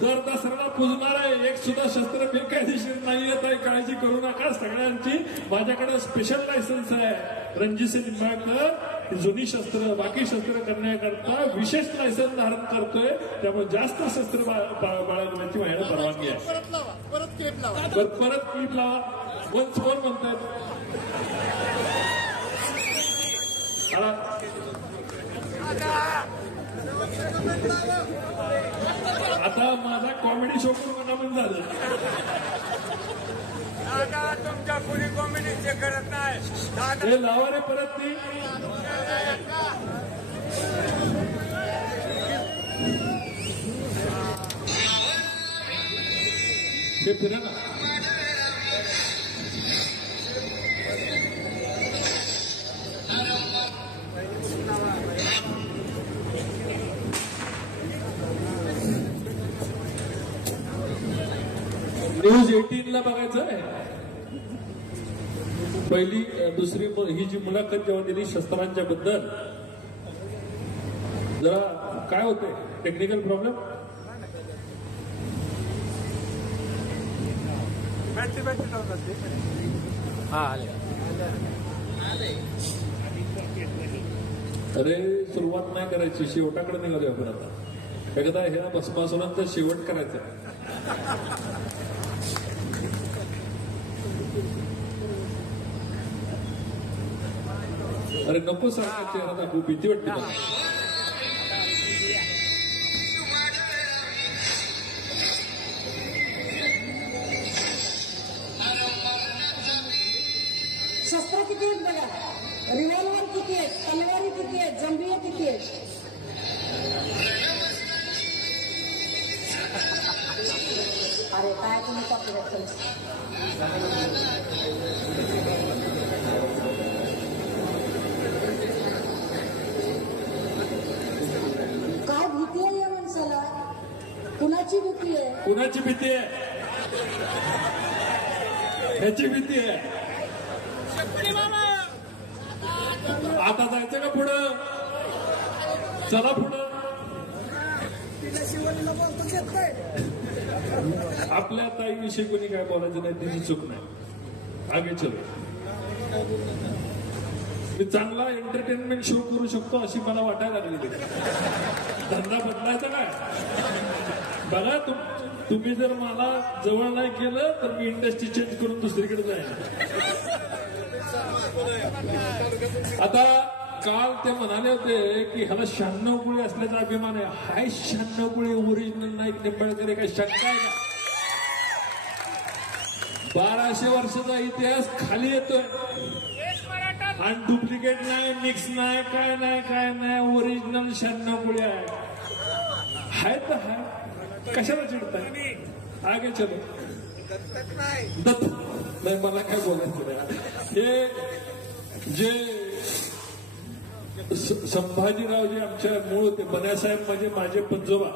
दर दसऱ्याला पुजणार आहे. एक सुद्धा शस्त्र बेकायदेशीर नाहीये. ताई काळजी करू नका. सगळ्यांची माझ्याकडे स्पेशल लायसन्स आहे. रणजितसिंह निंबाळकर जुनी शस्त्र बाकी शस्त्र करण्याकरता विशेष लायसन्स धारण करतोय. त्यामुळे जास्त शस्त्र बाळगण्याची माझ्याकडे परवानगी आहे. परत क्लिप लावा. वन्स मोर म्हणतात. आता माझा कॉमेडी शो करून मनामन झालं. तुमच्या कोणी कॉमेडी चेक करत नाही. हे लावा रे परत ती. हे फिरा ना. न्यूज 18 ला बघायचं आहे. पहिली दुसरी ही जी मुलाखत जेव्हा दिली शस्त्रांच्या बद्दल, जरा काय होते टेक्निकल प्रॉब्लेम. अरे सुरुवात नाही करायची, शेवटाकडे निघालो आपण आता. एकदा ह्या बसपासून शेवट करायचा. अरे नको सारखा चेहरा दाखवू. भीती वाटते मला. शस्त्र किती आहेत बघा, रिव्हॉल्वर किती आहेत, तलवारी किती आहेत, जंबियो किती आहेत. अरे काय तुम्ही कॉपीराइट करता. काय भीती आहे या माणसाला. कुणाची भीती आहे. कुणाची भीती आहे. ह्याची भीती आहे. आता जायचं का पुढं. चला पुढं. आपल्या ताईविषयी कोणी काय बोलायचं नाही, तिची चूक नाही. आगे चलो. मी चांगला एंटरटेनमेंट शो करू शकतो अशी मला वाटायला लागली. धंदा बदलायचा काय. बघा तुम्ही जर मला जवळ नाही केलं तर मी इंडस्ट्री चेंज करून दुसरीकडे जाईल. आता काल ते म्हणाले होते की ह्याला 96 गुळे असल्याचा अभिमान आहे. हाय 96 गुळे ओरिजिनल नाईक निंबाळकर काय शंका आहे का. 1200 वर्षाचा इतिहास खाली येतोय आणि डुप्लिकेट नाही, मिक्स नाही, काय नाही. ओरिजिनल 96 गुळे आहे तर हाय. कशाला चिडताय. आगे चलो. दत्त नाही मला काय बोलायचं नाही. हे जे संभाजीरावजी आमच्या मूळ होते. बन्यासाहेब म्हणजे माझे पंजोबा,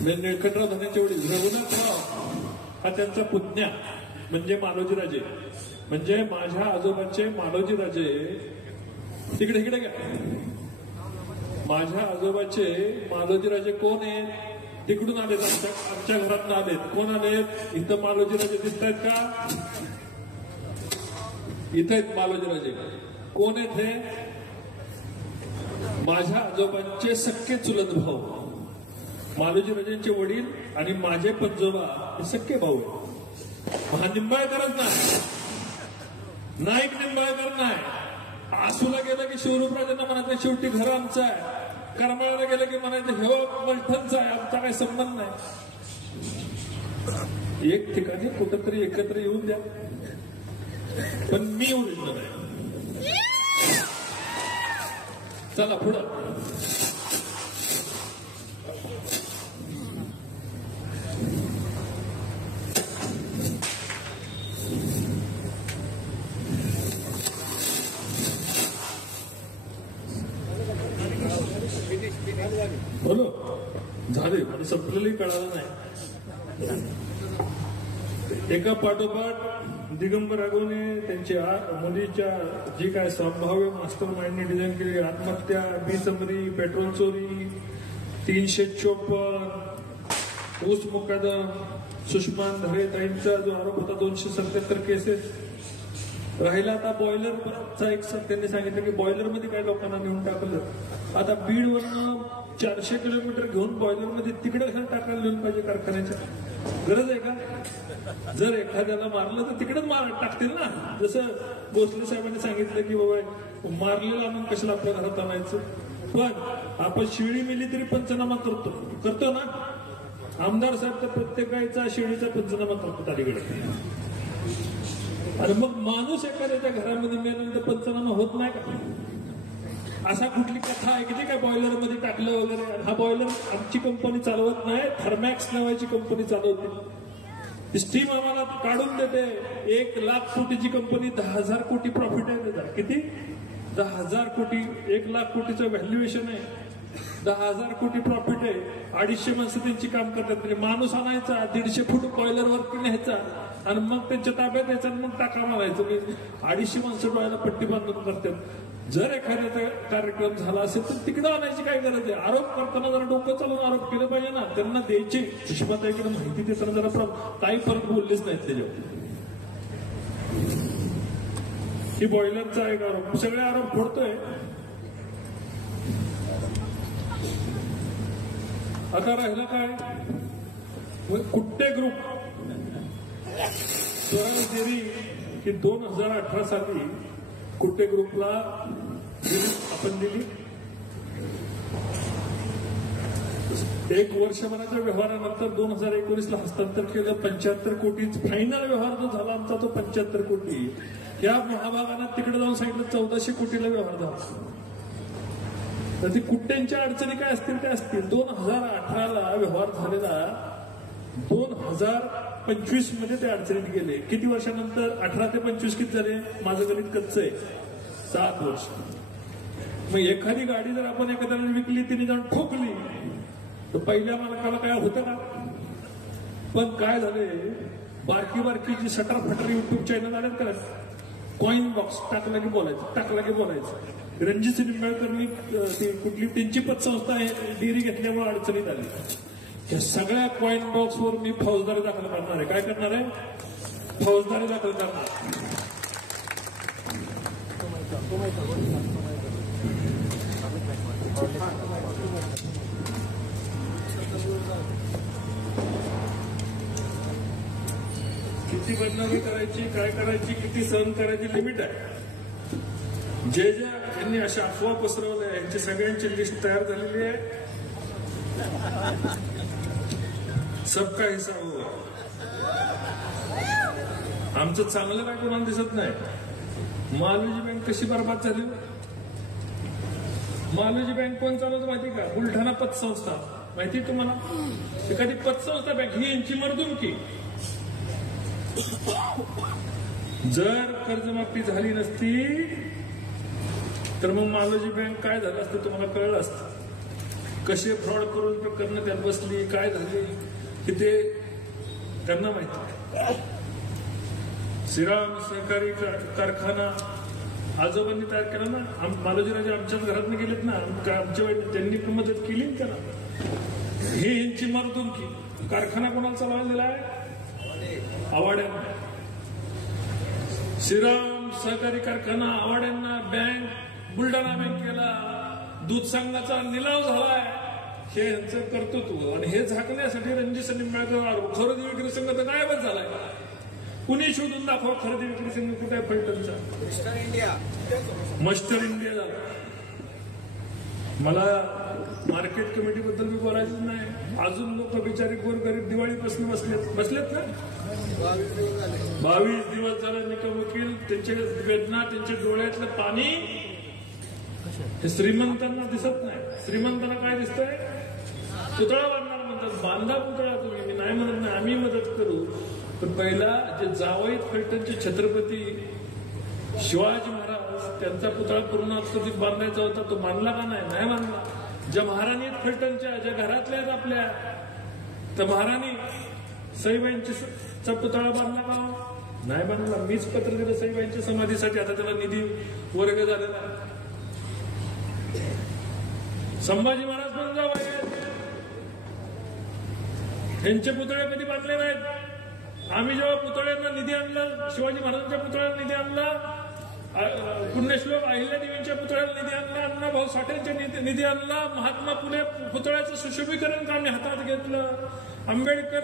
निळकंठराव धन्याचे वडील. रघुनाथराव हा त्यांचा पुतण्या म्हणजे मालोजीराजे, म्हणजे माझ्या आजोबाचे मालोजीराजे. तिकडे इकडे घ्या. माझ्या आजोबाचे मालोजीराजे कोण आहेत? तिकडून आलेत, आमच्या घरात आलेत. कोण आलेत? इथं मालोजीराजे दिसत आहेत का? इथं आहेत मालोजीराजे. कोण आहेत हे? माझ्या आजोबांचे सख्खे चुलत भाऊ. मालोजीराजेंचे वडील आणि माझे पंजोबा हे सख्खे भाऊ. हा निंबाळकरच नाही, नाईक निंबाळकर नाही. आसूला गेलं की शिवरूपराजांना म्हणायचं शेवटी घर आमचं आहे. करमाळ्याला गेलं की म्हणायचं हे मलठणचा आहे, आमचा काही संबंध नाही. एक ठिकाणी कुठंतरी एकत्र येऊन द्या, पण मी ओरिजिनल आहे. चला पुढं. बोलो झाले, म्हणजे संपलेली कळालं नाही. एका पाठोपाठ दिगंबर अगोने त्यांच्या मुलीच्या जी काय संभाव्य मास्टर माइंडने डिझाईन केली, आत्महत्या, बेसमरी, पेट्रोल चोरी, 354 ऊस मुकादम, सुषमा धरे ताईंचा जो आरोप होता 277 केसेस. राहिला आता बॉयलरचा एक त्यांनी सांगितलं की बॉयलरमध्ये काय लोकांना नेऊन टाकलं. आता बीडवरनं 400 किलोमीटर घेऊन बॉयलरमध्ये तिकडे टाकायला नेऊन पाहिजे कारखान्याच्या? गरज आहे का? जर एखाद्याला मारलं तर तिकडेच टाकतील ना. जसं भोसले साहेबांनी सांगितलं की बाबा मारलेला आणून कशाला आपल्या घरात आणायचं. पण आपण शिळी मिली तरी पंचनामा करतो ना. आमदार साहेब तर प्रत्येकाचा शिळीचा पंचनामा करतो अलीकडे. आणि मग माणूस एखाद्याच्या घरामध्ये मेल्यानंतर पंचनामा होत नाही का? असा कुठली कथा ऐकली काय बॉयलर मध्ये टाकलं वगैरे? हा बॉयलर आमची कंपनी चालवत नाही, थर्मॅक्स नावाची कंपनी चालवते. स्टीम आम्हाला काढून देते. 1 लाख कोटीची कंपनी, 10,000 कोटी प्रॉफिट आहे त्याचा. किती? 10,000 कोटी. 1 लाख कोटीचं व्हॅल्युएशन आहे, 10,000 कोटी प्रॉफिट आहे. 250 माणसं त्यांची काम करतात. म्हणजे माणूस आणायचा, 150 फूट बॉयलरवरती न्यायचा आणि मग त्यांच्या ताब्यात यायचा आणि मग टाका मारायचं. 250 माणसं डोळ्याला पट्टी बांधून करतात. जर एखाद्याचा कार्यक्रम झाला असेल तर तिकडं आणायची काय गरज आहे? आरोप करताना जरा डोकं चालून आरोप केलं पाहिजे ना. त्यांना द्यायची सुषमाताईकडे माहिती देताना जरा काही परत बोललेच नाहीत त्याच्यावर. ही बॉयलरचा एक आरोप, सगळे आरोप फोडतोय. आता राहिला काय? कुट्टे ग्रुप देरी की 2018 साली कुट्टे ग्रुपला आपण दिली. 1 वर्षभराच्या व्यवहारानंतर 2019ला हस्तांतर केलं. 75 कोटी फायनल व्यवहार जो झाला आमचा तो 75 कोटी. या महाभागानं तिकडे जाऊन सांगितलं 1400 कोटीला व्यवहार झाला. तर ती कुट्ट्यांच्या अडचणी काय असतील ते असतील. 2018ला व्यवहार झालेला 2025 मध्ये ते अडचणीत गेले. किती वर्षानंतर? 18 ते 25 किती झाले? माझं गणित कच्चं आहे, 7 वर्ष. मग एखादी गाडी जर आपण एखाद्याला विकली, तिने जाऊन ठोकली तर पहिल्या मालकाला काय होतं का? पण काय झाले, बारकी बारकी जी सटर फटर युट्यूब चॅनल आले का, कॉइन बॉक्स टाकला की बोलायचं, टाकला की बोलायचं. रणजित निंबाळकरनी कुठली त्यांची पतसंस्था डेअरी घेतल्यामुळे अडचणीत आली. या सगळ्या कॉइन बॉक्सवर मी फौजदारी दाखल करणार आहे. काय करणार आहे? फौजदारी दाखल करणार. किती बदनामी करायची, काय करायची, किती सहन करायची लिमिट आहे. जे यांनी अशा अफवा पसरवल्या यांची सगळ्यांची लिस्ट तयार झालेली आहे. सबका हिसाब होगा. आमचं चांगलं काय कोणाला दिसत नाही. मालोजी बँक कशी बरबाद झाली? मालोजी बँक कोण चालवत माहिती का? बुलढाणा पतसंस्था. माहिती तुम्हाला? एखादी पतसंस्था बँक ही यांची मर्दुमकी. जर कर्जमाफी झाली नसती तर मग मालोजी बँक काय झालं असतं तुम्हाला कळलं असतं. कसे फ्रॉड करून प्रकरणं त्यात बसली, काय झाली की ते त्यांना माहिती. श्रीराम सहकारी कारखाना आजोबांनी तयार केला ना, मालोजीराजे आमच्याच घरातून गेलेत ना, आमच्या त्यांनी पण मदत केली ना त्याला. हे यांची मर्दुमकी. कारखाना कोणाला चालवायला दिलाय? आवाड्यांना. श्रीराम सहकारी कारखाना आवाड्यांना, बँक बुलढाणा बँकेला, दूध संघाचा निलाव झालाय. हे यांचं कर्तृत्व. आणि हे झाकण्यासाठी रणजित निंबाळकर खरेदी विक्री संघ तर गायबच झालाय. कुणी शोधून दाखवा खरेदी विक्री संघ कुठे आहे फलटणचा. मस्टर इंडिया झाला. मला मार्केट कमिटी बद्दल मी बोलायचं नाही. अजून लोक बिचारी गोरगरीब दिवाळीपासून बसलेत ना. 22 दिवस झाले निकम वकील. त्यांचे वेदना, त्यांच्या डोळ्यातलं पाणी हे श्रीमंतांना दिसत नाही. श्रीमंतांना काय दिसतंय? पुतळा बांधणार म्हणतात. बांधा पुतळा तुम्ही, मी नाही म्हणत नाही, आम्ही मदत करू. पण पहिला जे जावईत फलटणचे छत्रपती शिवाजी महाराज, त्यांचा पुतळा पूर्ण कधी बांधायचा होता, तो बांधला का नाही? नाही बांधला. ज्या महाराणी आहेत फलटणच्या, ज्या घरातल्या आहेत आपल्या, त्या महाराणी सईबाईंचा पुतळा बांधला का? नाही बांधला. मीच पत्र दिलं सईबाईंच्या समाधीसाठी. आता त्याला निधी वर्ग झालेला आहे. संभाजी महाराज पण जाऊ यांचे पुतळे कधी बांधले नाहीत. आम्ही जेव्हा पुतळ्यांना निधी आणला, शिवाजी महाराजांच्या पुतळ्याला निधी आणला, पुण्यश्लोक अहिल्यादेवींच्या पुतळ्याला निधी आणला, अण्णाभाऊ साठेंच्या निधी आणला, महात्मा फुले पुतळ्याचं सुशोभीकरण काम हातात घेतलं, आंबेडकर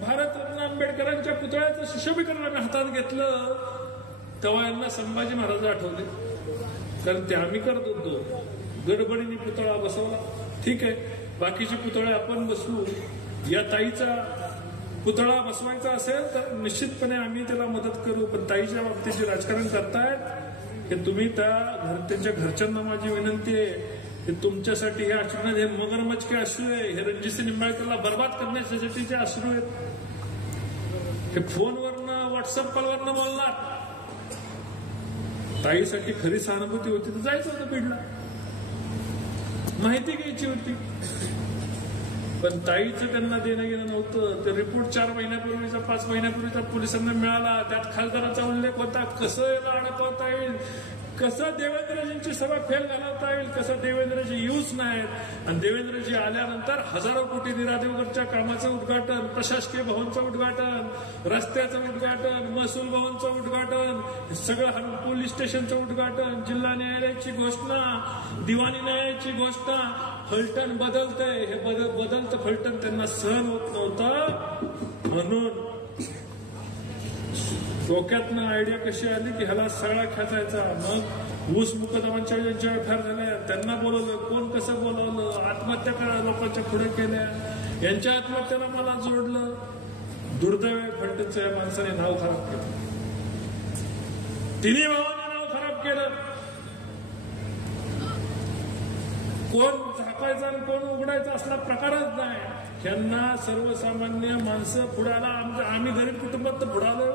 भारतरत्न आंबेडकरांच्या पुतळ्याचं सुशोभीकरण आम्ही हातात घेतलं. तेव्हा यांना संभाजी महाराज आठवले. कारण ते आम्ही करत होतो. गडबडीने पुतळा बसवला. ठीक आहे, बाकीचे पुतळे आपण बसवू. या ताईचा पुतळा बसवायचा असेल तर निश्चितपणे आम्ही त्याला मदत करू. पण ताईच्या बाबतीत जे राजकारण करतायत हे तुम्ही त्यांच्या घरच्यांना माझी विनंती आहे, हे तुमच्यासाठी हे अश्रू हे मगरमच्छ अश्रू आहे. हे रणजित निंबाळकरला बर्बाद करण्यासाठीचे अश्रू आहेत. हे फोनवरनं व्हॉट्सअप कॉलवरनं बोलणार. ताईसाठी खरी सहानुभूती होती तर जायचं होतं बीडला, माहिती घ्यायची होती. पण ताईचं त्यांना देणं घेणं नव्हतं. ते रिपोर्ट 4 महिन्यापूर्वीचा 5 महिन्यापूर्वीचा पोलिसांना मिळाला. त्यात खासदाराचा उल्लेख होता. कसं याला अडकवता येईल, कसं देवेंद्रजींची सभा फेल घालवता येईल, कसं देवेंद्रजी येऊच नाहीत. आणि देवेंद्रजी आल्यानंतर हजारो कोटी निरादेवगडच्या कामाचं उद्घाटन, प्रशासकीय भवनचं उद्घाटन, रस्त्याचं उद्घाटन, महसूल भवनचं उद्घाटन, सगळं पोलीस स्टेशनचं उद्घाटन, जिल्हा न्यायालयाची घोषणा, दिवाणी न्यायालयाची घोषणा. फलटण बदलतंय. हे बदलतं फलटण त्यांना सहन होत नव्हतं. म्हणून डोक्यातनं आयडिया कशी आली की ह्याला सगळा खेचायचा. मग ऊस मुकदमांच्या ज्यांच्या फेर झाल्या त्यांना बोलवलं. कोण कसं बोलवलं, आत्महत्या करा लोकांच्या पुढे केल्या. यांच्या आत्महत्याला मला जोडलं. दुर्दैव आहे फलटणचं. या माणसाने नाव खराब केलं. तिन्ही भावांनी नाव खराब केलं. कोण झाकायचा आणि कोण उघडायचा असला प्रकारच नाही. यांना सर्वसामान्य माणसं पुढाला. आम्ही गरीब कुटुंबात तर पुढालो.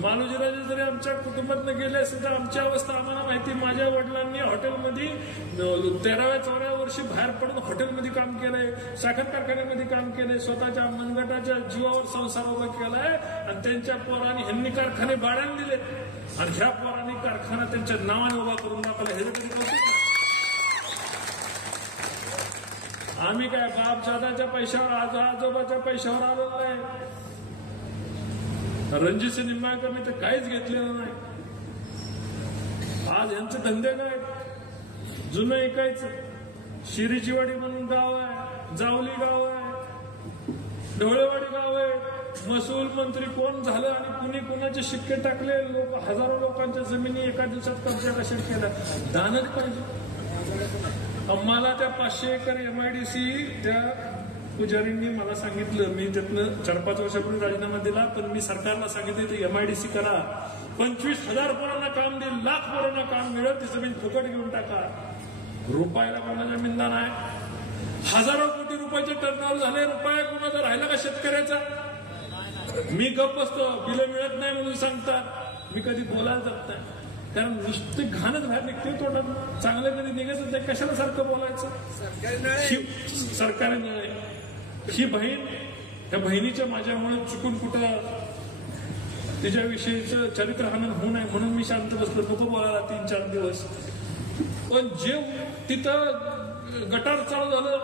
मालोजीराजे जरी आमच्या कुटुंबातनं गेले असेल तर आमची अवस्था आम्हाला माहिती. माझ्या वडिलांनी हॉटेलमध्ये 13व्या-14व्या वर्षी बाहेर पडून हॉटेलमध्ये काम केलंय, साखर कारखान्यामध्ये काम केलंय, स्वतःच्या मनगटाच्या जीवावर संसार उभा केलाय. आणि त्यांच्या पोरांनी ह्यांनी कारखाने भाड्याने दिले आणि ह्या पोरांनी कारखाना त्यांच्या नावाने उभा करून दाखवला. हे कधी कौतुक. आम्ही काय बापजादाच्या पैशावर, आजोबाच्या पैशावर आलेलो नाही. रणजित निंबाळकरने तर काहीच घेतलेलं नाही. आज यांचे धंदे काय? जुनं ऐकायचं. शिरीचीवाडी म्हणून गाव आहे, जावली गाव आहे, ढवळेवाडी गाव आहे. महसूल मंत्री कोण झालं आणि कुणी कुणाचे शिक्के टाकले. हजारो लोकांच्या जमिनी एका दिवसात कब्जा कशा केला. दानच पाहिजे. मला त्या 500 एकर MIDC त्या पुजारींनी मला सांगितलं. मी त्यातनं 4-5 वर्षापूर्वी राजीनामा दिला. पण मी सरकारला सांगितलं ते MIDC करा. 25,000 पोरांना काम देईल, लाख पोरांना काम मिळेल. ती जमीन फुकट घेऊन टाका. रुपयाला कोणाच्या मिंदा नाही. हजारो कोटी रुपयाचे टर्नओव्हर झाले. रुपया कोणाचा राहिला का शेतकऱ्याचा? मी गप्प बसतो. बिलं मिळत नाही म्हणून सांगतात. मी कधी बोलायला जात नाही. कारण नुसते घाणच बाहेर निघते तोंडात, चांगलं कधी निघायचं ते कशाला सारखं बोलायचं. सरकारी नळे ही बहीण, त्या बहिणीच्या माझ्यामुळे चुकून कुठं तिच्याविषयीचं चरित्रहनन होऊ नये म्हणून मी शांत बसलो, नको बोलायला 3-4 दिवस. पण जे तिथं गटार चालू झालं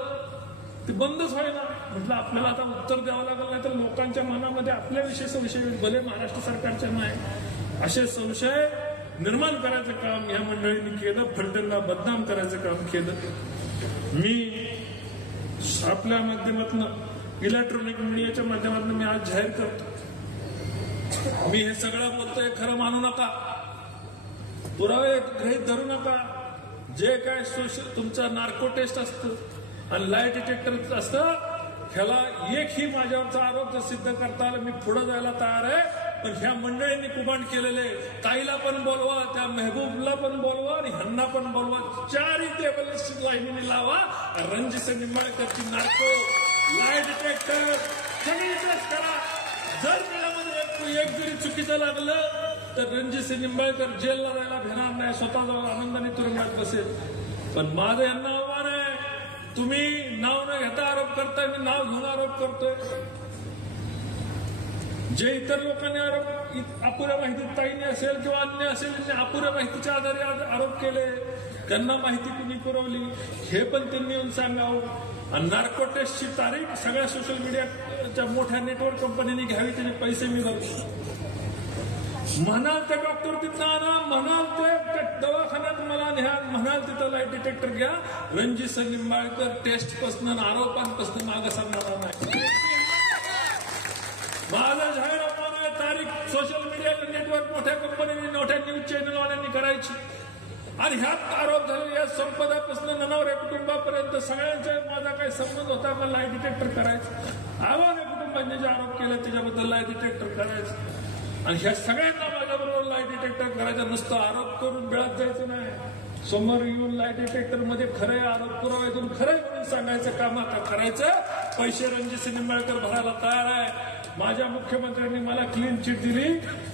ते बंदच व्हायला. म्हटलं आपल्याला आता उत्तर द्यावं लागलं, नाही तर लोकांच्या मनामध्ये आपल्याविषयी संशय, भले महाराष्ट्र सरकारच्या नाही, असे संशय निर्माण करायचं काम या मंडळींनी केलं. फलटणला बदनाम करायचं काम केलं. मी आपल्या माध्यमातून, इलेक्ट्रॉनिक मीडियाच्या माध्यमातून मी आज जाहीर करतो, मी हे सगळं बोलतोय खरं मानू नका, पुरावे गृहीत धरू नका. जे काय सोशल तुमचं नार्को टेस्ट असतं आणि लाय डिटेक्टर असतं, ह्याला एकही माझ्यावरचा आरोप जर सिद्ध करता आला, मी पुढे जायला तयार आहे. पण ह्या मंडळींनी कुमांड केलेले, ताईला पण बोलवा, त्या मेहबूबला पण बोलवा आणि ह्यांना पण बोलवा, 4 टेबल लाईनीने लावा. रणजित निंबाळकरची नार्को, लाय डिटेक्टर सगळीच करा. जर त्यामध्ये एक जरी चुकीचं लागलं तर रणजित निंबाळकर जेलला जायला भेटणार नाही, स्वतः जाऊन आनंदाने तुरुंगात बसेल. पण माझं यांना आव्हान आहे, तुम्ही नाव न घेता आरोप करताय, मी नाव घेऊन आरोप करतोय. जे इतर लोकांनी आरोप अपुऱ्या माहितीत, ताईने असेल किंवा अन्य असेल, त्यांनी अपुऱ्या माहितीच्या आधारे आरोप केले, त्यांना माहिती कुणी पुरवली हे पण त्यांनी येऊन सांगावं. आणि नार्को टेस्टची तारीख सगळ्या सोशल मीडियाच्या मोठ्या नेटवर्क कंपनीने घ्यावी, त्याचे पैसे मी भरतो. म्हणाल ते डॉक्टर तिथं आणा, म्हणाल ते दवाखान्यात मला न्या, म्हणाल तिथं लाईट डिटेक्टर घ्या. रणजित निंबाळकर टेस्ट पासून आरोपांपासून मागे सरणार नाही. माझा जाहीर अपमान आहे. तारीख सोशल मीडिया नेटवर्क मोठ्या कंपनीने, मोठ्या न्यूज चॅनलवाल्यांनी करायची. आणि ह्यात आरोप झाले, या संपदापासून ननावऱ्या कुटुंबापर्यंत सगळ्यांचा माझा काही संबंध होता का लाईट डिटेक्टर करायचं. आव्हान आहे कुटुंबांनी जे आरोप केले त्याच्याबद्दल लाईट डिटेक्टर करायचं. आणि ह्या सगळ्यांना माझ्याबरोबर लाईट डिटेक्टर करायचं, नुसतं आरोप करून बेळत जायचं नाही. समोर येऊन लाईट डिटेक्टर मध्ये खरे आरोप पुरावे खरंय म्हणून सांगायचं काम आता करायचं. पैसे रणजित निंबाळकर भरायला तयार आहे. माझ्या मुख्यमंत्र्यांनी मला क्लीन चिट दिली.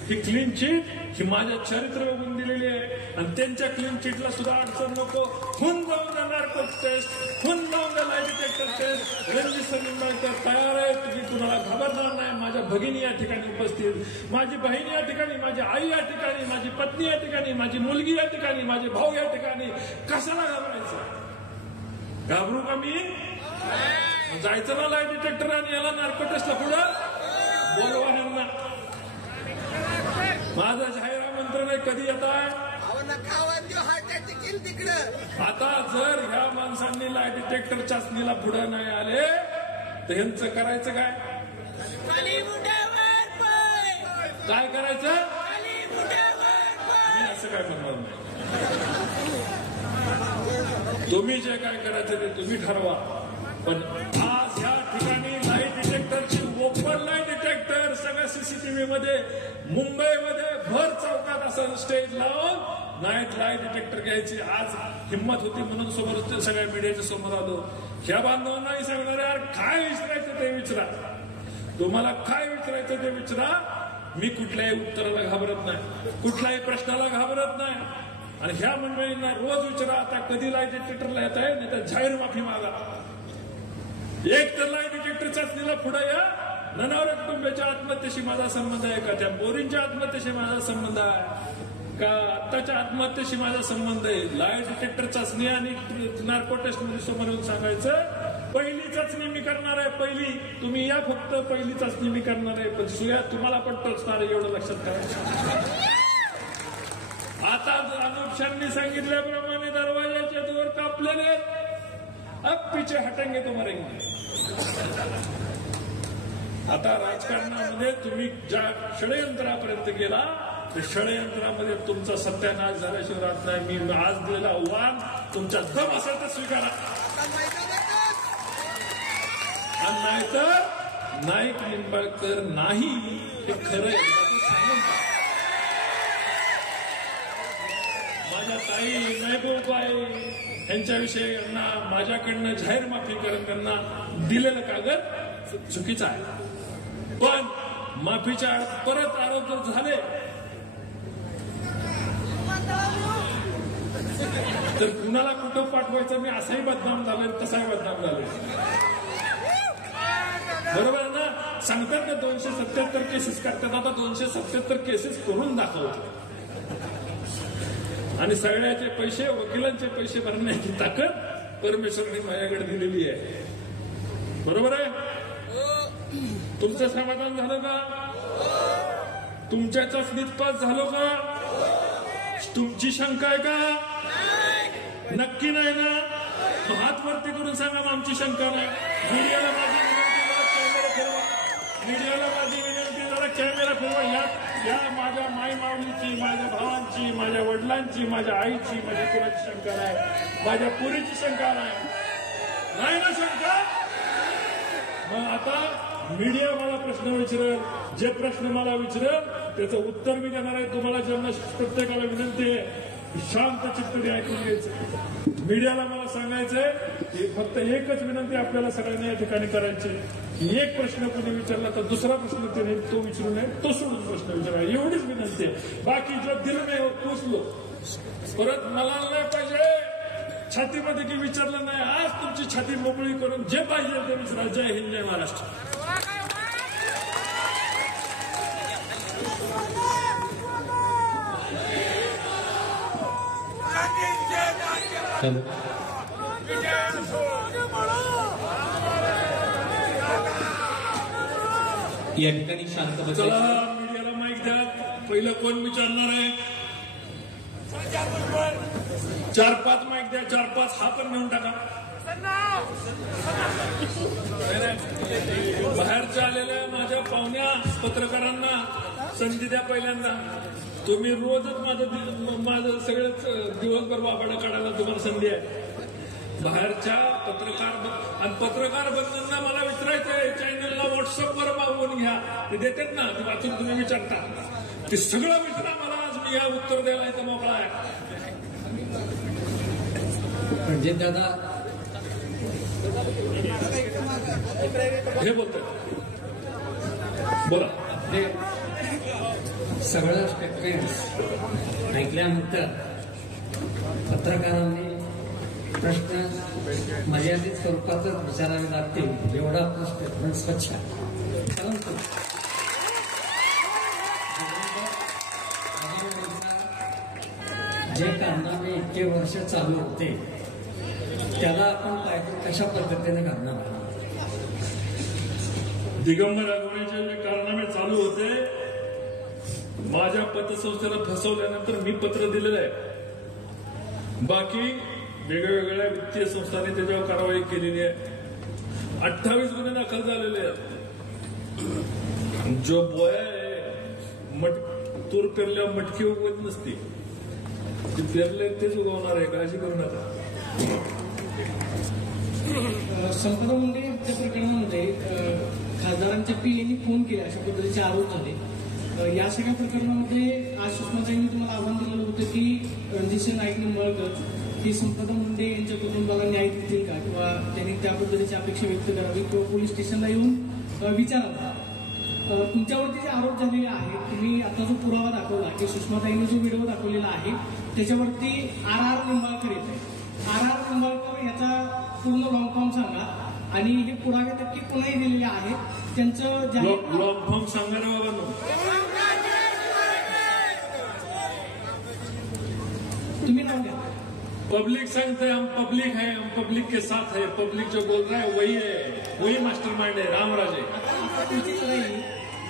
ही क्लीन चिट ही माझ्या चरित्र बघून दिलेली आहे. आणि त्यांच्या क्लीन चिटला सुद्धा अडचण नको. हुन जाऊन द्या नार्को टेस्ट, हुन जाऊन द्या light detector test. Ranjit Nimbalkar तयार आहे. तुम्ही कुणाला घाबरणार नाही. माझ्या भगिनी या ठिकाणी उपस्थित, माझी बहीण या ठिकाणी, माझी आई या ठिकाणी, माझी पत्नी या ठिकाणी, माझी मुलगी या ठिकाणी, माझे भाऊ या ठिकाणी. कशाला घाबरायचं? घाबरू का मी? जायचं ना लाईट डिटेक्टर आणि याला नार्को टेस्टला पुढं बोलवा यांना. माझा जाहीर आमंत्रण आहे. कधी येत आहे? आता जर ह्या माणसांनी लाईट डिटेक्टर चाचणीला पुढे नाही आले तर ह्यांचं करायचं काय? काय करायचं? मी असं काय म्हणणार नाही. तुम्ही जे काय करायचं ते तुम्ही ठरवा. पण आज ह्या ठिकाणी लाईट डिटेक्टरची, ओपन लाईट डिटेक्टर सगळ्या सीसीटीव्ही मध्ये, मुंबईमध्ये भर चौकात असं स्टेज लावून नाईट लाईट डिटेक्टर घ्यायची आज हिंमत होती म्हणून समोर सगळ्या मीडियाच्या समोर आलो. ह्या बांधवांनाही सांगणार यार काय विचारायचं ते विचारा, तुम्हाला काय विचारायचं ते विचारा. मी कुठल्याही उत्तराला घाबरत नाही, कुठल्याही प्रश्नाला घाबरत नाही. आणि ह्या मंडळींना रोज विचारा आता कधी लाईट डिटेक्टरला येत आहे, नाही तर जाहीर माफी मागा. एक तर लाईट डिटेक्टर चाचणीला पुढे या. ननावऱ्या कुटुंबाच्या आत्महत्येशी माझा संबंध आहे का? त्या बोरींच्या आत्महत्येशी माझा संबंध आहे का? आत्ताच्या आत्महत्येशी माझा संबंध आहे? लाईट डिटेक्टर चाचणी आणि नार्को टेस्ट मध्ये समोर येऊन सांगायचं पहिली चाचणी मी करणार आहे. पहिली तुम्ही या, फक्त पहिली चाचणी मी करणार आहे. पण सुया तुम्हाला पण टोचणार आहे एवढं लक्षात करायचं. आता अनुपशांनी सांगितल्याप्रमाणे दरवाजाच्या दोर कापलेले, अब पीछे हटेंगे तो मरेंगे. आता राजकारणामध्ये तुम्ही ज्या षडयंत्रापर्यंत गेला त्या षडयंत्रामध्ये तुमचा सत्यानाश झाल्याशिवाय राहत नाही. मी आज दिलेलं आव्हान तुमच्या दम असेल तर स्वीकारा, आणि नाहीतर नाईक निंबाळकर नाही हे खरं सांगून. माझ्या ताई मेहबूबाई यांच्याविषयी यांना माझ्याकडनं जाहीर माफी करून त्यांना दिलेलं कागद चुकीचं आहे. पण माफीच्या परत आरोप जर झाले तर कुणाला कुठं पाठवायचं मी असाही बदनाम झालोय तसाही बदनाम झालोय. बरोबर आहे ना? सांगतात ना 277 केसेस करतात, आता 277 केसेस करून दाखवतात. आणि सगळ्याचे पैसे, वकिलांचे पैसे भरण्याची ताकद परमेश्वराने माझ्याकडे दिलेली आहे. बरोबर आहे? तुमचं समाधान झालं का? तुमच्या चाचणीत पास झालो का? तुमची शंका आहे का? नक्की नाही ना? हात वरती करून सांगा आमची शंका नाही. मीडियाला माझी विनंती, जरा कॅमेरा फिरवा. मीडियाला माझी विनंती, जरा कॅमेरा फिरवा. या माझ्या माई माऊलीची, माझ्या भावांची, माझ्या वडिलांची, माझ्या आईची, माझ्या कुणाची शंका नाही, माझ्या पुरीची शंका नाही ना शंका? मग आता मीडिया मला प्रश्न विचारेल, जे प्रश्न मला विचारेल त्याचं उत्तर मी देणार आहे. तुम्हाला ज्यांना प्रत्येकाला विनंती आहे शांत चित्ताने ऐकून घ्यायचं. मीडियाला मला सांगायचंय की फक्त एकच विनंती आपल्याला सगळ्यांना या ठिकाणी करायची. एक प्रश्न कोणी विचारला तर दुसरा प्रश्न त्याने तो विचारू नये, तो सोडून प्रश्न विचारा, एवढीच विनंती आहे. बाकी जो दिल मी पोचलो परत मला नाही पाहिजे छातीमध्ये की विचारलं नाही. आज तुमची छाती मोकळी करून जे पाहिजे ते विचारा. जय हिंद, जय महाराष्ट्र. या ठिकाणी शांत बसा. चला मीडियाला माईक द्या. पहिलं कोण विचारणार आहे? 4-5 माईक द्या. 4-5 हा पण नेऊन टाका. बाहेरच्या आलेल्या माझ्या पाहुण्या पत्रकारांना संधी द्या. पहिल्यांदा तुम्ही रोजच माझं सगळंच दिवसभर बाबाडा काढायला तुम्हाला संधी आहे. बाहेरच्या पत्रकार बंधूंना मला विचारायचंय, चॅनलला व्हॉट्सअपवर मागवून घ्या, ते देतात ना, ते वाचून तुम्ही विचारता, ते सगळं विचारा मला. आज मी या उत्तर द्यायला इथं मोकळा आहे. म्हणजे दादा हे बोलतोय, बोला. सगळं स्टेटमेंट्स ऐकल्यानंतर पत्रकारांनी प्रश्न मर्यादित स्वरूपातच विचारावे लागतील एवढा आपलं स्टेटमेंट स्वच्छ. परंतु जे कारनामे इतके वर्ष चालू होते त्याला आपण पायदळ कशा पद्धतीने करणार आहोत? दिगंबर अगवणीचे जे कारनामे चालू होते, माझ्या पतसंस्थेला फसवल्यानंतर मी पत्र दिलेलं आहे. बाकी वेगवेगळ्या वित्तीय संस्थांनी त्याच्यावर कारवाई केलेली आहे. 28 गुन्हे दाखल झालेले आहेत. जो बोया आहे, तूर पेरल्यावर मटकी उगवत नसते, ते पेरले तेच उगवणार आहे, काळजी करू नका. संपदा मुंडे यांच्या प्रकरणामध्ये खासदारांच्या पीएनी फोन केले अशा पद्धतीचे आरोप झाले. या सगळ्या प्रकरणामध्ये आज सुषमाताईंनी तुम्हाला आव्हान दिलेलं होतं की रणजितसिंह नाईक निंबाळकर ही संपदा मुंडे यांच्या कुटुंबाला न्याय देतील का, किंवा त्यांनी त्या पद्धतीची अपेक्षा व्यक्त करावी किंवा पोलीस स्टेशनला येऊन विचारावं. तुमच्यावरती जे आरोप झालेले आहेत, तुम्ही आता जो पुरावा दाखवला की सुषमाताईंनी जो व्हिडिओ दाखवलेला आहे त्याच्यावरती RR निंबाळकर येत आहे. RR निंबाळकर याचा पूर्ण लॉंग फॉर्म सांगा आणि हे पुरावे नक्की कोणाही दिलेले आहेत त्यांचं लॉंग फॉर्म सांगा ना बाबा. तुम्ही नाव द्या. पब्लिक सांगते हम पब्लिक है, हम पब्लिक के साथ है, पब्लिक जो बोल रहा है वही मास्टरमाइंड है, रामराजे.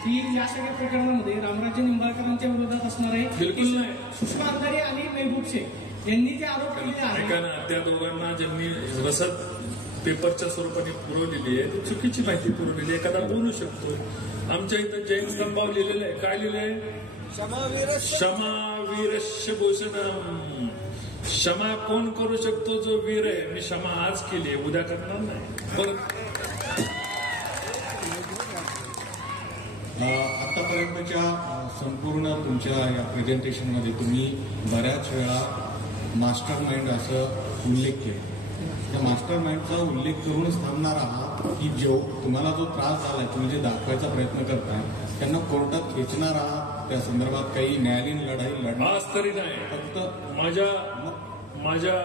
की या सगळ्या प्रकरणामध्ये रामराजे निंबाळकरांच्या विरोधात असणार आहे. बिलकुल नाही. सुषमा अंधारे आणि महबूब शेख यांनी जे आरोप केलेले आहेत त्या दोघांना ज्यांनी रसद पेपरच्या स्वरूपाने पुरवलेली आहे ती चुकीची माहिती पुरवलेली आहे. एखादा बोलू शकतो. आमच्या इथं जैन स्तंभावर लिहिलेलं आहे. काय लिहिलंय? क्षमावीरस्य भूषणम. क्षमा कोण करू शकतो? जो वीर आहे. मी क्षमा आज केली, उद्या करणार नाही. परत आतापर्यंतच्या संपूर्ण तुमच्या या प्रेझेंटेशनमध्ये तुम्ही बऱ्याच वेळा मास्टर माइंड असं उल्लेख केला. त्या मास्टर माइंडचा उल्लेख करूनच थांबणार आहात की जो तुम्हाला जो त्रास झालाय तुम्ही जे दाखवायचा प्रयत्न करताय त्यांना कोर्टात खेचणार आहात? त्या संदर्भात काही न्यायालयीन लढाई लढणार? आज तरी नाही. फक्त माझ्या माझ्या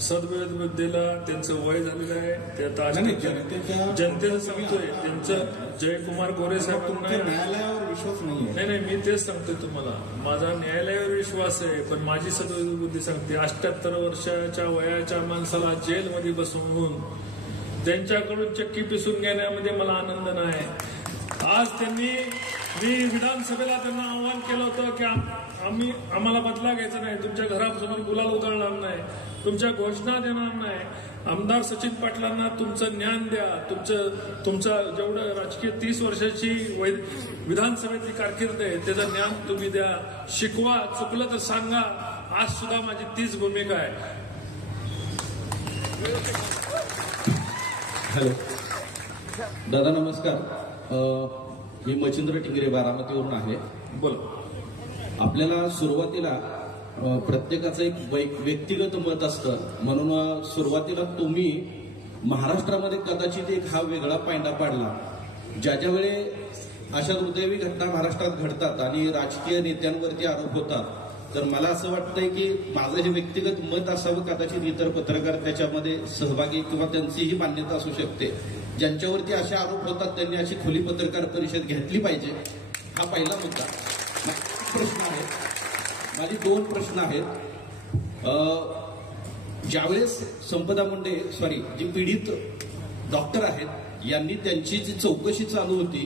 सद्बुद्धीला त्यांचं वय झालेलं आहे. ते आता जनतेचं सांगतोय, त्यांचं जयकुमार गोरे साहेब न्यायालयावर विश्वास नाही. नाही, मी तेच सांगतोय तुम्हाला, माझा न्यायालयावर विश्वास आहे, पण माझी सद्बुद्धी सांगते 78 वर्षाच्या वयाच्या माणसाला जेलमध्ये बसवून त्यांच्याकडून चक्की पिसून घेण्यामध्ये मला आनंद नाही. आज मी विधानसभेला त्यांना आव्हान केलं होतं की आम्हाला बदला घ्यायचा नाही, तुमच्या घरासमोर गुलाल उधळणार नाही, तुमच्या घोषणा देणार नाही. आमदार सचिन पाटलांना तुमचं ज्ञान द्या, तुमचं जेवढं राजकीय 30 वर्षाची विधानसभेची कारकीर्द आहे त्याचं ज्ञान तुम्ही द्या, शिकवा, चुकलं तर सांगा. आज सुद्धा माझी तीच भूमिका आहे. हॅलो दादा, नमस्कार. मी मच्छिंद्र टिंगरे बारामतीवरून आहे. बोल. आपल्याला सुरुवातीला प्रत्येकाचं एक व्यक्तिगत मत असतं, म्हणून सुरुवातीला तुम्ही महाराष्ट्रामध्ये कदाचित एक हा वेगळा पायंडा पाडला. ज्या वेळे अशा दुर्दैवी घटना महाराष्ट्रात घडतात आणि राजकीय नेत्यांवरती आरोप होतात, तर मला असं वाटतंय की माझं हे व्यक्तिगत मत असावं, कदाचित इतर पत्रकार त्याच्यामध्ये सहभागी किंवा त्यांचीही मान्यता असू शकते. ज्यांच्यावरती असे आरोप होतात त्यांनी अशी खुली पत्रकार परिषद घेतली पाहिजे. हा पहिला मुद्दा. प्रश्न आहे, माझे 2 प्रश्न आहेत. ज्यावेळेस संपदा मुंडे जी पीडित डॉक्टर आहेत यांनी त्यांची जी चौकशी चालू होती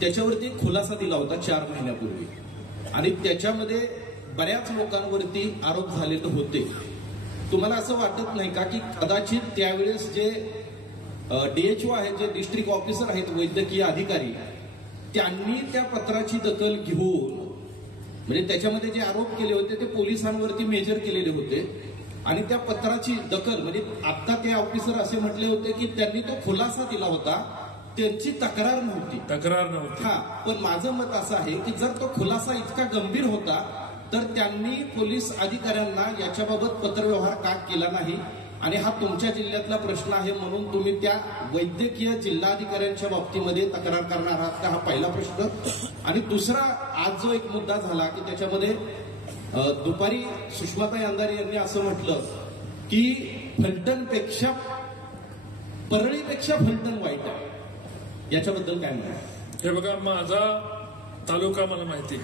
त्याच्यावरती खुलासा दिला होता 4 महिन्यापूर्वी, आणि त्याच्यामध्ये बऱ्याच लोकांवरती आरोप झालेले होते. तुम्हाला असं वाटत नाही का की कदाचित त्यावेळेस जे DHO आहेत, जे डिस्ट्रिक्ट ऑफिसर आहेत, वैद्यकीय अधिकारी, त्यांनी त्या पत्राची दखल घेऊन, म्हणजे त्याच्यामध्ये जे आरोप केले होते ते पोलिसांवरती मेजर केलेले होते, आणि त्या पत्राची दखल, म्हणजे आता ते ऑफिसर असे म्हटले होते की त्यांनी तो खुलासा दिला होता, त्यांची तक्रार नव्हती. हा, पण माझं मत असं आहे की जर तो खुलासा इतका गंभीर होता तर त्यांनी पोलीस अधिकाऱ्यांना याच्याबाबत पत्रव्यवहार का केला नाही, आणि हा तुमच्या जिल्ह्यातला प्रश्न आहे म्हणून तुम्ही त्या वैद्यकीय जिल्हाधिकाऱ्यांच्या बाबतीमध्ये तक्रार करणार आहात का? हा पहिला प्रश्न. आणि दुसरा, आज जो एक मुद्दा झाला की त्याच्यामध्ये दुपारी सुषमाताई अंधारे यांनी असं म्हटलं की फलटणपेक्षा, परळीपेक्षा फलटण वाईट आहे. याच्याबद्दल काय म्हणतात? हे बघा, माझा तालुका मला माहिती,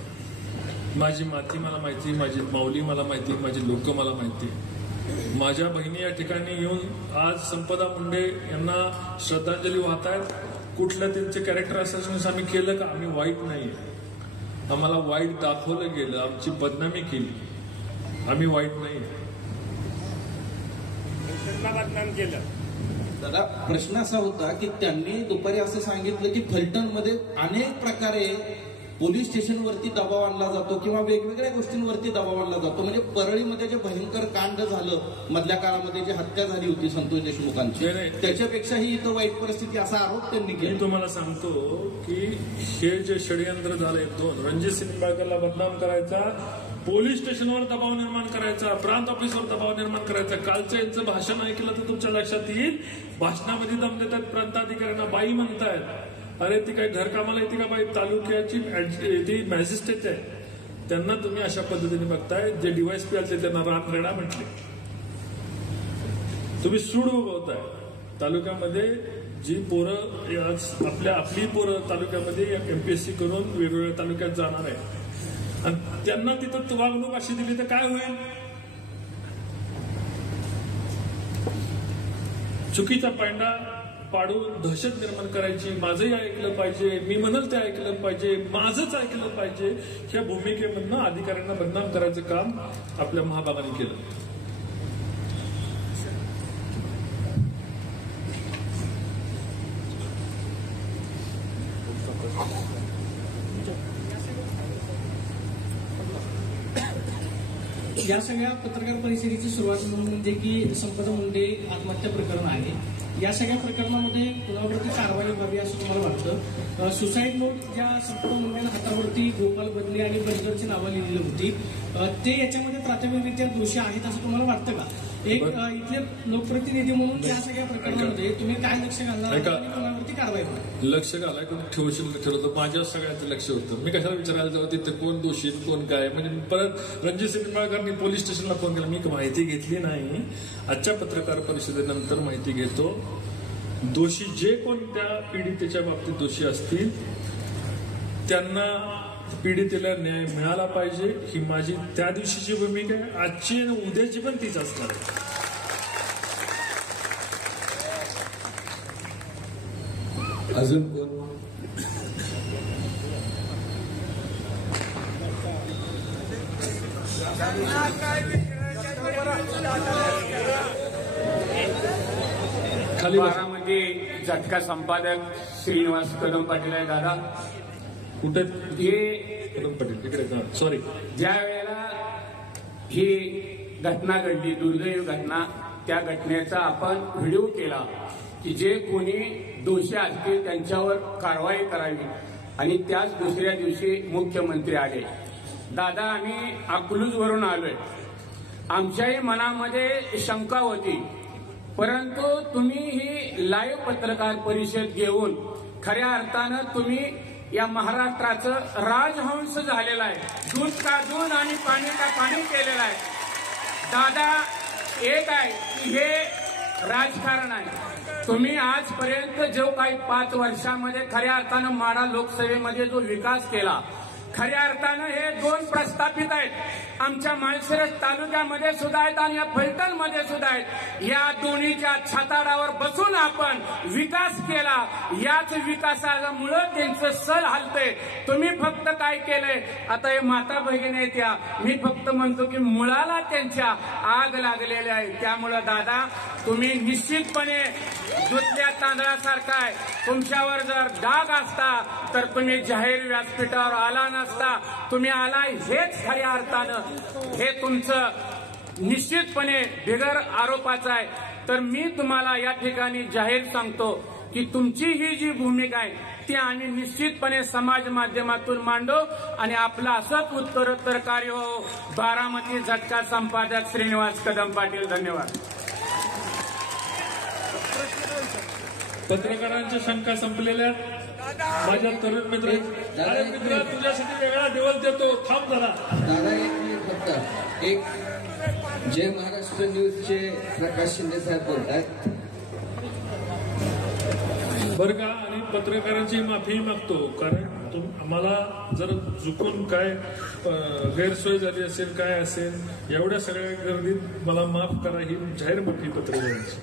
माझी माती मला माहिती, माझी माऊली मला माहिती, माझी लोक मला माहिती. माझ्या बहिणी या ठिकाणी येऊन आज संपदा मुंडे यांना श्रद्धांजली वाहतायत. कुठलं त्यांचे कॅरेक्टर असॅसिनेशन आम्ही केलं का? आम्ही वाईट नाही, आम्हाला वाईट दाखवलं गेलं, आमची बदनामी केली, आम्ही वाईट नाही. बदनाम केलं. दादा, प्रश्न असा होता की त्यांनी दुपारी असं सांगितलं की फलटणमध्ये अनेक प्रकारे पोलीस स्टेशनवरती दबाव आणला जातो किंवा वेगवेगळ्या गोष्टींवरती दबाव आणला जातो. म्हणजे परळीमध्ये जे भयंकर कांड झालं मधल्या काळामध्ये, जी हत्या झाली होती संतोष देशमुखांची, त्याच्यापेक्षाही इथं वाईट परिस्थिती, असा आरोप त्यांनी केला. मी तुम्हाला सांगतो की हे जे षडयंत्र झालंय, 2 रणजित सिंह निंबाळकरला बदनाम करायचा, पोलीस स्टेशनवर दबाव निर्माण करायचा, प्रांत ऑफिसवर दबाव निर्माण करायचा. कालचं यांचं भाषण ऐकलं तर तुमच्या लक्षात येईल, भाषणामध्ये दम देतात, प्रांताधिकाऱ्यांना बाई म्हणतायत. अरे ती काही घरकामाला येते का बाई? तालुक्याची ती मॅजिस्ट्रेट आहे, त्यांना तुम्ही अशा पद्धतीने बघताय. जे DYSP आले त्यांना रानरेडा म्हटले. तुम्ही सूड उगवताय. तालुक्यामध्ये जी पोरं आपली पोरं तालुक्यामध्ये MPSC करून वेगवेगळ्या तालुक्यात जाणार आहे आणि त्यांना तिथं वागणूक अशी दिली तर काय होईल? चुकीचा पायंडा पाडून दहशत निर्माण करायची, माझंही ऐकलं पाहिजे, मी म्हणल ते ऐकलं पाहिजे, माझंच ऐकलं पाहिजे, ह्या भूमिकेमधनं अधिकाऱ्यांना बदनाम करायचं काम आपल्या महाभागाने केलं. या सगळ्या पत्रकार परिषदेची सुरुवात म्हणून म्हणजे की संपदा मुंडे आत्महत्या प्रकरण आहे. या सगळ्या प्रकरणामध्ये कुणावरती कारवाई व्हावी असं तुम्हाला वाटतं? सुसाईड नोट ज्या संपदा मुंडेनं हातावरती गोपाल बदले आणि बंदरची नावं लिहिलेली होती ते याच्यामध्ये प्राथमिकरित्या दोषी आहेत असं तुम्हाला वाटतं का? एक इथले लोकप्रतिनिधी म्हणून या सगळ्या प्रकरणामध्ये तुम्ही काय लक्ष घालणार आणि कोणावरती कारवाई होणार? लक्ष घालाय कोण ठेवतं माझ्या सगळ्यांचं लक्ष होतं. मी कशाला विचारायला जाऊ तिथे कोण दोषी कोण काय, म्हणजे परत रणजित निंबाळकरांनी पोलीस स्टेशनला फोन केला. मी माहिती घेतली नाही, आजच्या पत्रकार परिषदेनंतर माहिती घेतो. दोषी जे कोण त्या पीडितेच्या बाबतीत दोषी असतील त्यांना पीडितेला न्याय मिळाला पाहिजे, ही माझी त्या दिवशीची भूमिका आहे. आजची आणि उद्याची पण तीच असणार आहे. अजून कोण? खाली बारामध्ये झटका संपादक श्रीनिवास कदम पाटील आहे. दादा कुठे हे कदम पाटील तिकडे, सॉरी, ज्या वेळेला ही घटना घडली, दुर्दैवी घटना, त्या घटनेचा आपण व्हिडिओ केला की जे कोणी दोषी असतील त्यांच्यावर कारवाई करावी, आणि त्याच दुसऱ्या दिवशी मुख्यमंत्री आले. दादा आम्ही अकलूजवरून आलोय, आमच्याही मनामध्ये शंका होती, परंतु तुम्ही ही लाईव्ह पत्रकार परिषद घेऊन खऱ्या अर्थानं तुम्ही या महाराष्ट्राचं राजहंस झालेलं आहे. दूध का दूध आणि पाणी का पाणी केलेलं आहे. दादा एक आहे की हे राजकारण आहे. तुम्ही आजपर्यंत जो काही 5 वर्षामध्ये खऱ्या अर्थानं माढा लोकसभेमध्ये जो विकास केला, खऱ्या अर्थानं हे 2 प्रस्थापित आहेत. आमच्या माळशिरस तालुक्यामध्ये सुद्धा आहेत आणि या फलटणमध्ये सुद्धा आहेत. या दोन्हीच्या छताडावर बसून आपण विकास केला. याच विकासामुळे त्यांचं सल हलतंय. तुम्ही फक्त काय केलंय, आता हे माता भगिनी आहेत त्या, मी फक्त म्हणतो की मुळाला त्यांच्या आग लागलेली आहे. त्यामुळं दादा तुम्ही निश्चितपणे धुतल्या तांदळासारखा आहे. तुमच्यावर जर डाग असता तर तुम्ही जाहीर व्यासपीठावर आला नसता. तुम्ही आलाय हेच खऱ्या अर्थानं हे तुमचं निश्चितपणे बिगर आरोपाचं आहे. तर मी तुम्हाला या ठिकाणी जाहीर सांगतो की तुमची ही जी भूमिका आहे ती आम्ही निश्चितपणे समाज माध्यमातून मांडू आणि आपलं असंच उत्तरोत्तर कार्य हो. बारामती झटका संपादक श्रीनिवास कदम पाटील. धन्यवाद. पत्रकारांच्या शंका संपलेल्या. माझ्या तरुण मित्र तुझ्यासाठी वेगळा दिवस देतो, थांब जरा. दादा एक मिनिट फक्त. एक जय महाराष्ट्र न्यूजचे प्रकाश शिंदे साहेब बोलतात बरं का, आणि पत्रकारांची माफी मागतो, कारण आम्हाला जर चुकून काय गैरसोय झाली असेल काय असेल, एवढ्या सगळ्या गर्दीत मला माफ करा, ही जाहीर माफी पत्रकारांची.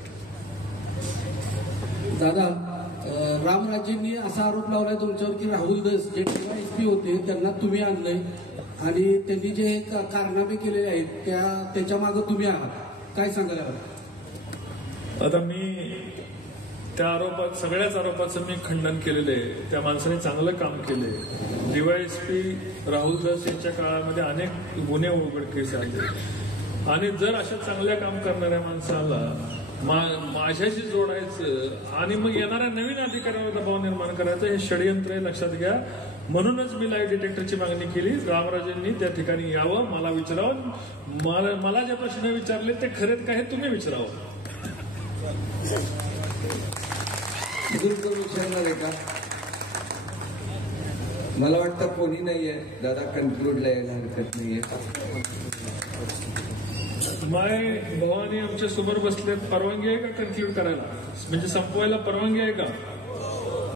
दादा रामराजेंनी असा आरोप लावलाय तुमच्यावर की राहुल दस जे DYSP होते त्यांना तुम्ही आणलंय आणि त्यांनी जे कारनामे केलेले आहेत त्याच्या मागे तुम्ही आहात, काय सांगायला? आता मी त्या आरोपात सगळ्याच आरोपाचं मी खंडन केलेलं आहे. त्या माणसाने चांगलं काम केले. DYSP राहुल दस यांच्या काळामध्ये अनेक गुन्हे उघडकीस आले, आणि जर अशा चांगल्या काम करणाऱ्या माणसाला माझ्याशी जोडायचं आणि मग येणाऱ्या नवीन अधिकाऱ्यांवर दबाव निर्माण करायचं, हे षडयंत्र आहे, लक्षात घ्या. म्हणूनच मी लाईव्ह डिटेक्टरची मागणी केली. रामराजेंनी त्या ठिकाणी यावं, मला विचारावं, मला जे प्रश्न विचारले ते खरेच काय हे तुम्ही विचारावं. विचारणार आहे का? मला वाटतं कोणी नाहीये. दादा कन्क्लूडला यायला हरकत नाहीये. माय भवानी आमच्या समोर बसलेत, परवानगी आहे का कन्क्लूड करायला, म्हणजे संपवायला परवानगी आहे का?